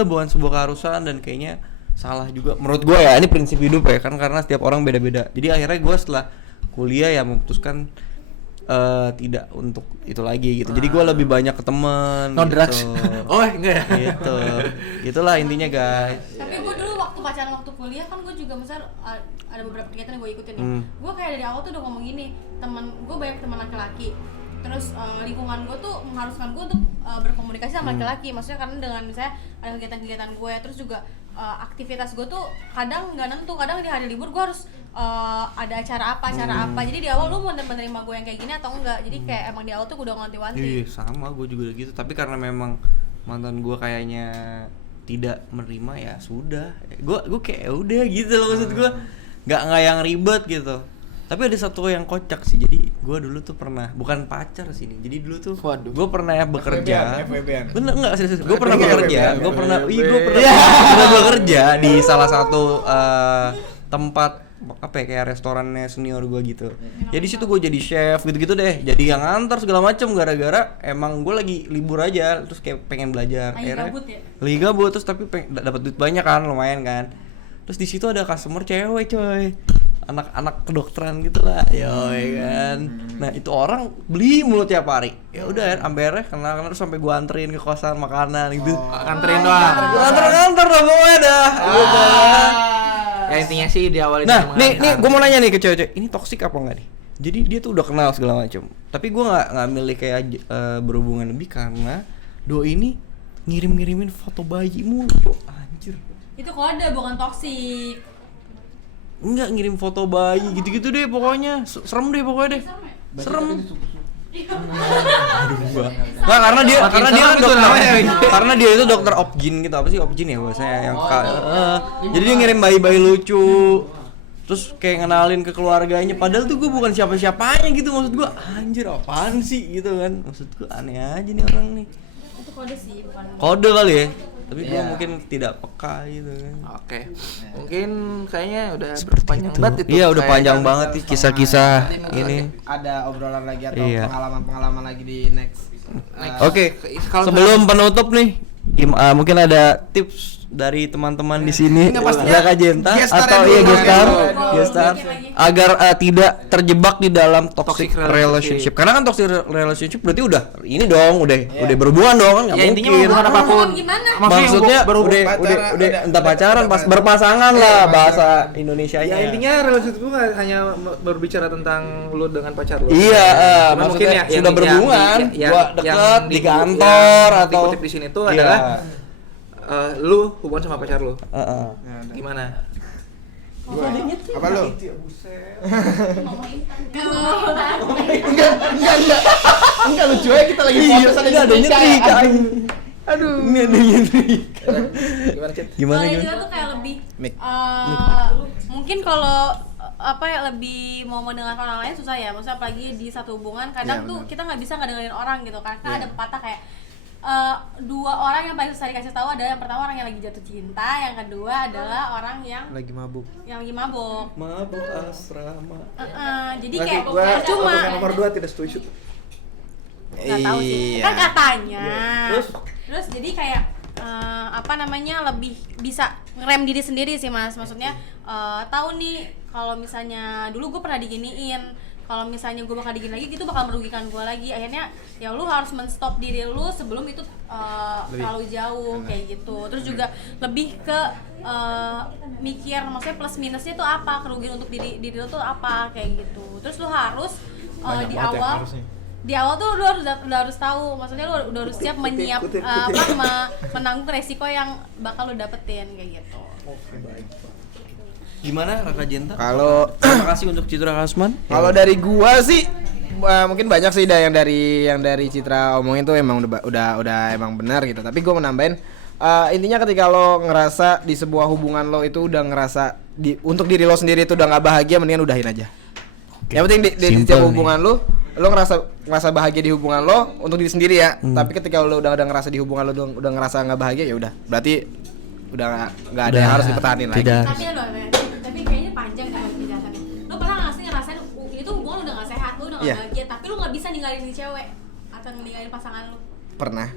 bukan sebuah keharusan, dan kayaknya salah juga menurut gue ya. Ini prinsip hidup ya kan, karena setiap orang beda-beda. Jadi akhirnya gue setelah kuliah ya memutuskan tidak untuk itu lagi gitu. Jadi gue lebih banyak ke temen No gitu. drugs. Oh enggak ya. Gitu. Itulah intinya guys. Tapi gue dulu waktu pacaran waktu kuliah kan gue juga misal ada beberapa kegiatan yang gue ikutin nih. Gue kayak dari awal tuh udah ngomong gini, gue banyak teman laki-laki. Terus lingkungan gue tuh mengharuskan gue untuk berkomunikasi sama laki-laki. Maksudnya karena dengan misalnya ada kegiatan-kegiatan gue, terus juga aktivitas gue tuh kadang nggak nentu, kadang di hari libur gue harus ada acara apa. Jadi di awal lu mau menerima gue yang kayak gini atau enggak. Jadi kayak emang di awal tuh udah ngewanti-wanti. Iya sama, gue juga gitu. Tapi karena memang mantan gue kayaknya tidak menerima ya sudah. Gue kayak udah gitu loh, maksud gue nggak yang ribet gitu. Tapi ada satu yang kocak sih. Jadi gue dulu tuh pernah, bukan pacar sih nih. Jadi dulu tuh gue pernah ya bekerja. FWB-an. Bener enggak serius? Gue pernah FWB-an. bekerja. Gue pernah bekerja di salah satu tempat apa ya, kayak restorannya senior gue gitu. Ya di situ gue jadi chef gitu-gitu deh. Jadi yang ngantar segala macem gara-gara emang gue lagi libur aja, terus kayak pengen belajar. Lagi gabut terus tapi dapat duit banyak kan, lumayan kan. Terus di situ ada customer cewek coy. Anak-anak kedokteran gitu lah, yoi kan. Nah itu orang beli mulu tiap hari. Ya udah, ambil kenal terus sampai gua anterin ke kosan makanan gitu. Anterin doang. Nganter dah pokoknya dah. Gitu. Ya intinya sih di awal Nah, nih gua mau nanya nih ke cewek-cewek, ini toksik apa enggak nih? Jadi dia tuh udah kenal segala macam. Tapi gua nggak milih kayak berhubungan lebih karena doi ini ngirim-ngirimin foto bayi mulu. Anjir. Itu kode bukan toksik. Enggak, ngirim foto bayi gitu-gitu deh pokoknya. Serem deh pokoknya deh. Serem. Aduh gua. Nah, karena dia kan dokter. Karena dia itu dokter obgyn gitu. Apa sih obgyn ya bahasanya yang jadi dia ngirim bayi-bayi lucu. Terus kayak ngenalin ke keluarganya, padahal tuh gue bukan siapa-siapanya gitu. Maksud gue anjir apaan sih gitu kan. Maksud gue aneh aja nih orang nih. Itu kode sih, bukan. Kode kali ya. Tapi gue mungkin tidak peka gitu kan. Oke. Mungkin kayaknya udah panjang Itu. banget itu. Iya udah panjang Kayak banget nih kisah-kisah Nanti mungkin ini. ada obrolan lagi atau Iya. pengalaman lagi di next. Oke, sebelum penutup nih, mungkin ada tips dari teman-teman di sini, ada Kak Jenta atau gestar agar tidak terjebak di dalam toxic relationship. Karena kan toxic relationship berarti udah ini dong, udah berhubungan dong kan nggak Ya intinya mungkin. hubungan apapun. Gimana? Maksudnya udah pacaran, entah pacaran pas berpasangan lah bahasa Indonesianya. Ya intinya relationship itu nggak hanya berbicara tentang lu dengan pacar lu. Iya, Cuma maksudnya mungkin sudah berhubungan, gua deket di kantor yang atau dikutip di sini tuh iya. adalah lu hubungan sama pacar lu. Heeh. Gimana? Apa lu? Enggak lucu aja kita lagi podcast ada nyetrika. Aduh. Ini ada nyetrika. Gimana, Cit? Gimana Kalau gimana? dia tuh kayak lebih Mik. mungkin kalau apa ya lebih mau mendengarkan orang lain susah ya, maksudnya apalagi di satu hubungan kadang Iya, tuh benar. kita nggak bisa ngedengerin orang gitu kan. Karena Iya. ada pepatah kayak dua orang yang paling susah dikasih tahu adalah yang pertama orang yang lagi jatuh cinta, yang kedua adalah orang yang Lagi mabuk. lagi mabok. Mabuk asrama. Jadi kayak Gua cuma untuk yang nomor 2 tidak setuju. nggak tahu sih Iya. kan katanya. Terus? Terus jadi kayak apa namanya lebih bisa ngerem diri sendiri sih mas, maksudnya tahu nih kalau misalnya dulu gue pernah diginiin, kalau misalnya gue bakal digini lagi gitu bakal merugikan gue lagi. Akhirnya ya lu harus men-stop diri lu sebelum itu terlalu jauh kayak gitu. Terus juga lebih ke mikir maksudnya plus minusnya tuh apa, kerugian untuk diri lu tuh apa kayak gitu. Terus lu harus di awal tuh lu udah harus tahu, maksudnya lu udah harus siap menanggung resiko yang bakal lu dapetin kayak gitu. Gimana Raka Jenta? Kalau Terima kasih untuk Citra Kasman. kalau dari gua sih mungkin banyak sih yang dari Citra omongin tuh emang udah emang benar gitu. Tapi gua mau nambahin intinya ketika lo ngerasa di sebuah hubungan lo itu udah ngerasa untuk diri lo sendiri itu udah nggak bahagia, mendingan udahin aja. Yang penting di setiap hubungan lo ngerasa bahagia di hubungan lo untuk diri sendiri ya. Tapi ketika lo udah ngerasa di hubungan lo udah ngerasa nggak bahagia, ya udah berarti udah nggak ada yang harus dipertahanin lagi. Tapi kayaknya panjang kan penjelasannya. Lo pernah nggak sih ngerasain itu hubungan lo udah nggak sehat, lo udah nggak bahagia, tapi lo nggak bisa ninggalin di cewek atau ninggalin pasangan lo? Pernah.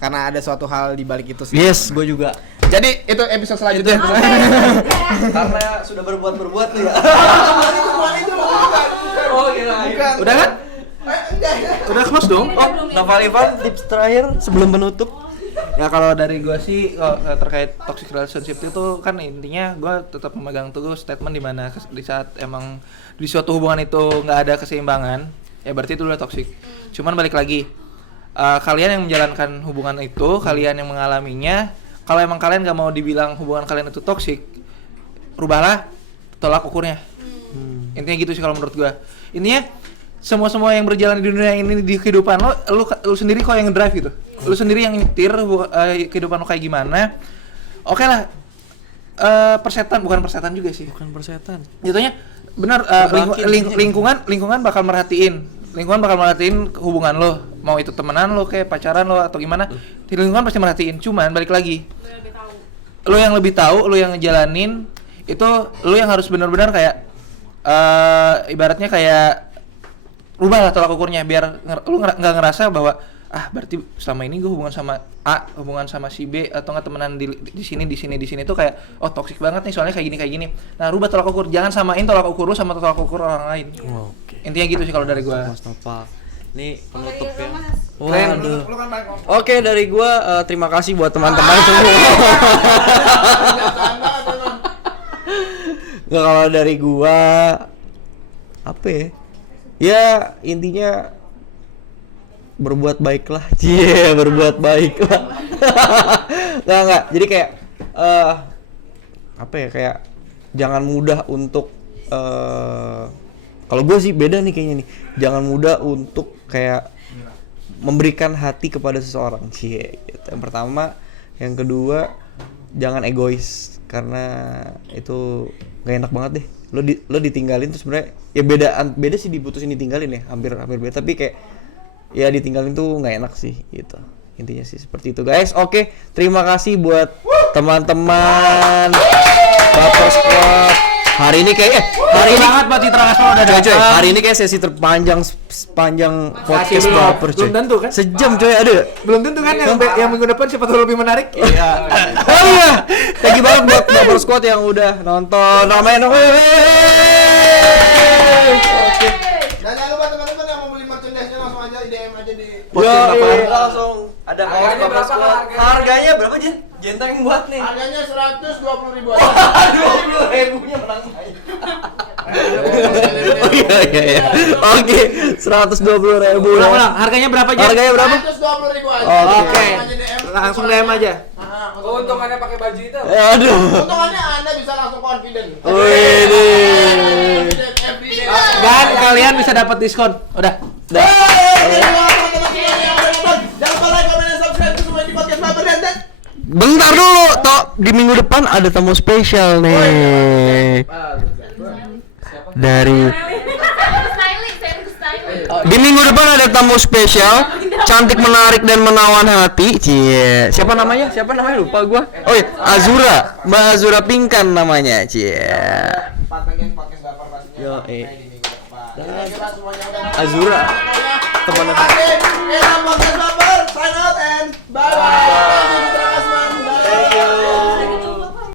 Karena ada suatu hal di balik itu sih. Yes, gue juga. Jadi itu episode selanjutnya. Karena sudah berbuat tuh ya. Oh iya. Udah kan? Udah close dong? Oh, Naval Ivan tips terakhir sebelum menutup. Ya kalau dari gue sih terkait toxic relationship itu kan intinya gue tetap memegang teguh statement di mana di saat emang di suatu hubungan itu nggak ada keseimbangan, ya berarti itu udah toxic. Cuman balik lagi, kalian yang menjalankan hubungan itu, kalian yang mengalaminya, kalau emang kalian nggak mau dibilang hubungan kalian itu toxic, rubahlah tolak ukurnya. Intinya gitu sih kalau menurut gue. Intinya semua yang berjalan di dunia ini di kehidupan lu sendiri kok yang ngedrive gitu. Lu sendiri yang nyetir kehidupan lu kayak gimana. Oke lah. Bukan persetan juga sih. Bukan persetan. Jatuhnya benar lingkungan bakal merhatiin. Lingkungan bakal merhatiin hubungan lo. Mau itu temenan lo kayak pacaran lo atau gimana. Lingkungan pasti merhatiin. Cuman balik lagi. Lu yang lebih tahu, lu yang ngejalanin itu lu yang harus benar-benar kayak ibaratnya kayak rubahlah tolak ukurnya biar lu nggak ngerasa bahwa berarti selama ini gue hubungan sama A, hubungan sama si B atau nggak temenan di sini tuh kayak toksik banget nih soalnya kayak gini. Nah, rubah tolak ukur, jangan samain tolak ukur lu sama tolak ukur orang lain. Oke. Intinya gitu sih kalau dari gue. Mas Nopal. Ini penutup ya. Keren. Waduh. Oke, dari gua terima kasih buat teman-teman semua. Nggak, kalau dari gua apa ya? Ya intinya berbuat baiklah. Berbuat baiklah. Nggak. Jadi kayak apa ya? Kayak jangan mudah untuk kalau gue sih beda nih kayaknya nih. Jangan mudah untuk kayak memberikan hati kepada seseorang. Gitu. Yang pertama, yang kedua, jangan egois karena itu gak enak banget deh. Lo ditinggalin tuh sebenarnya ya beda sih diputusin ditinggalin ya. Hampir beda, tapi kayak ya ditinggalin tuh gak enak sih gitu. Intinya sih seperti itu, guys. Oke, terima kasih buat teman-teman Baper Squad. Hari ini banget buat Citra Kasman udah datang. Hari ini kayak sesi terpanjang sepanjang podcast Baper, coy. Belum tentu kan? Sejam, coy, ada. Belum tentu kan yang minggu depan siapa tahu lebih menarik. Iya. Oh iya. Thank you banget buat Baper Squad yang udah nonton. Ramein dong. Oke. Dan jangan lupa teman-teman yang mau beli merchandise-nya langsung aja DM aja di Langsung ada kaos Baper Squad. Harganya berapa, Jen? Jenta yang buat nih. Harganya 120.000 aja. 20.000-nya menang main. Oh iya. Oke, 120.000. Ulang. Harganya berapa aja? Harganya berapa? 120.000 aja. Oke. Langsung DM aja. Keuntungannya pakai baju itu. Aduh. Untungannya Anda bisa langsung confident. Wih. Dan kalian bisa dapat diskon. Udah. Jangan lupa like, comment, dan subscribe semua di podcast Baper dan Bentar dulu, di minggu depan ada tamu spesial nih. Dari di minggu depan ada tamu spesial, cantik, menarik dan menawan hati. Cie. Siapa namanya? Lupa gua. Oh iya, Azura. Mbak Azura Pingkan namanya. Cie. Yo, Azura. Teman-teman. podcast Baper, sign out and bye bye.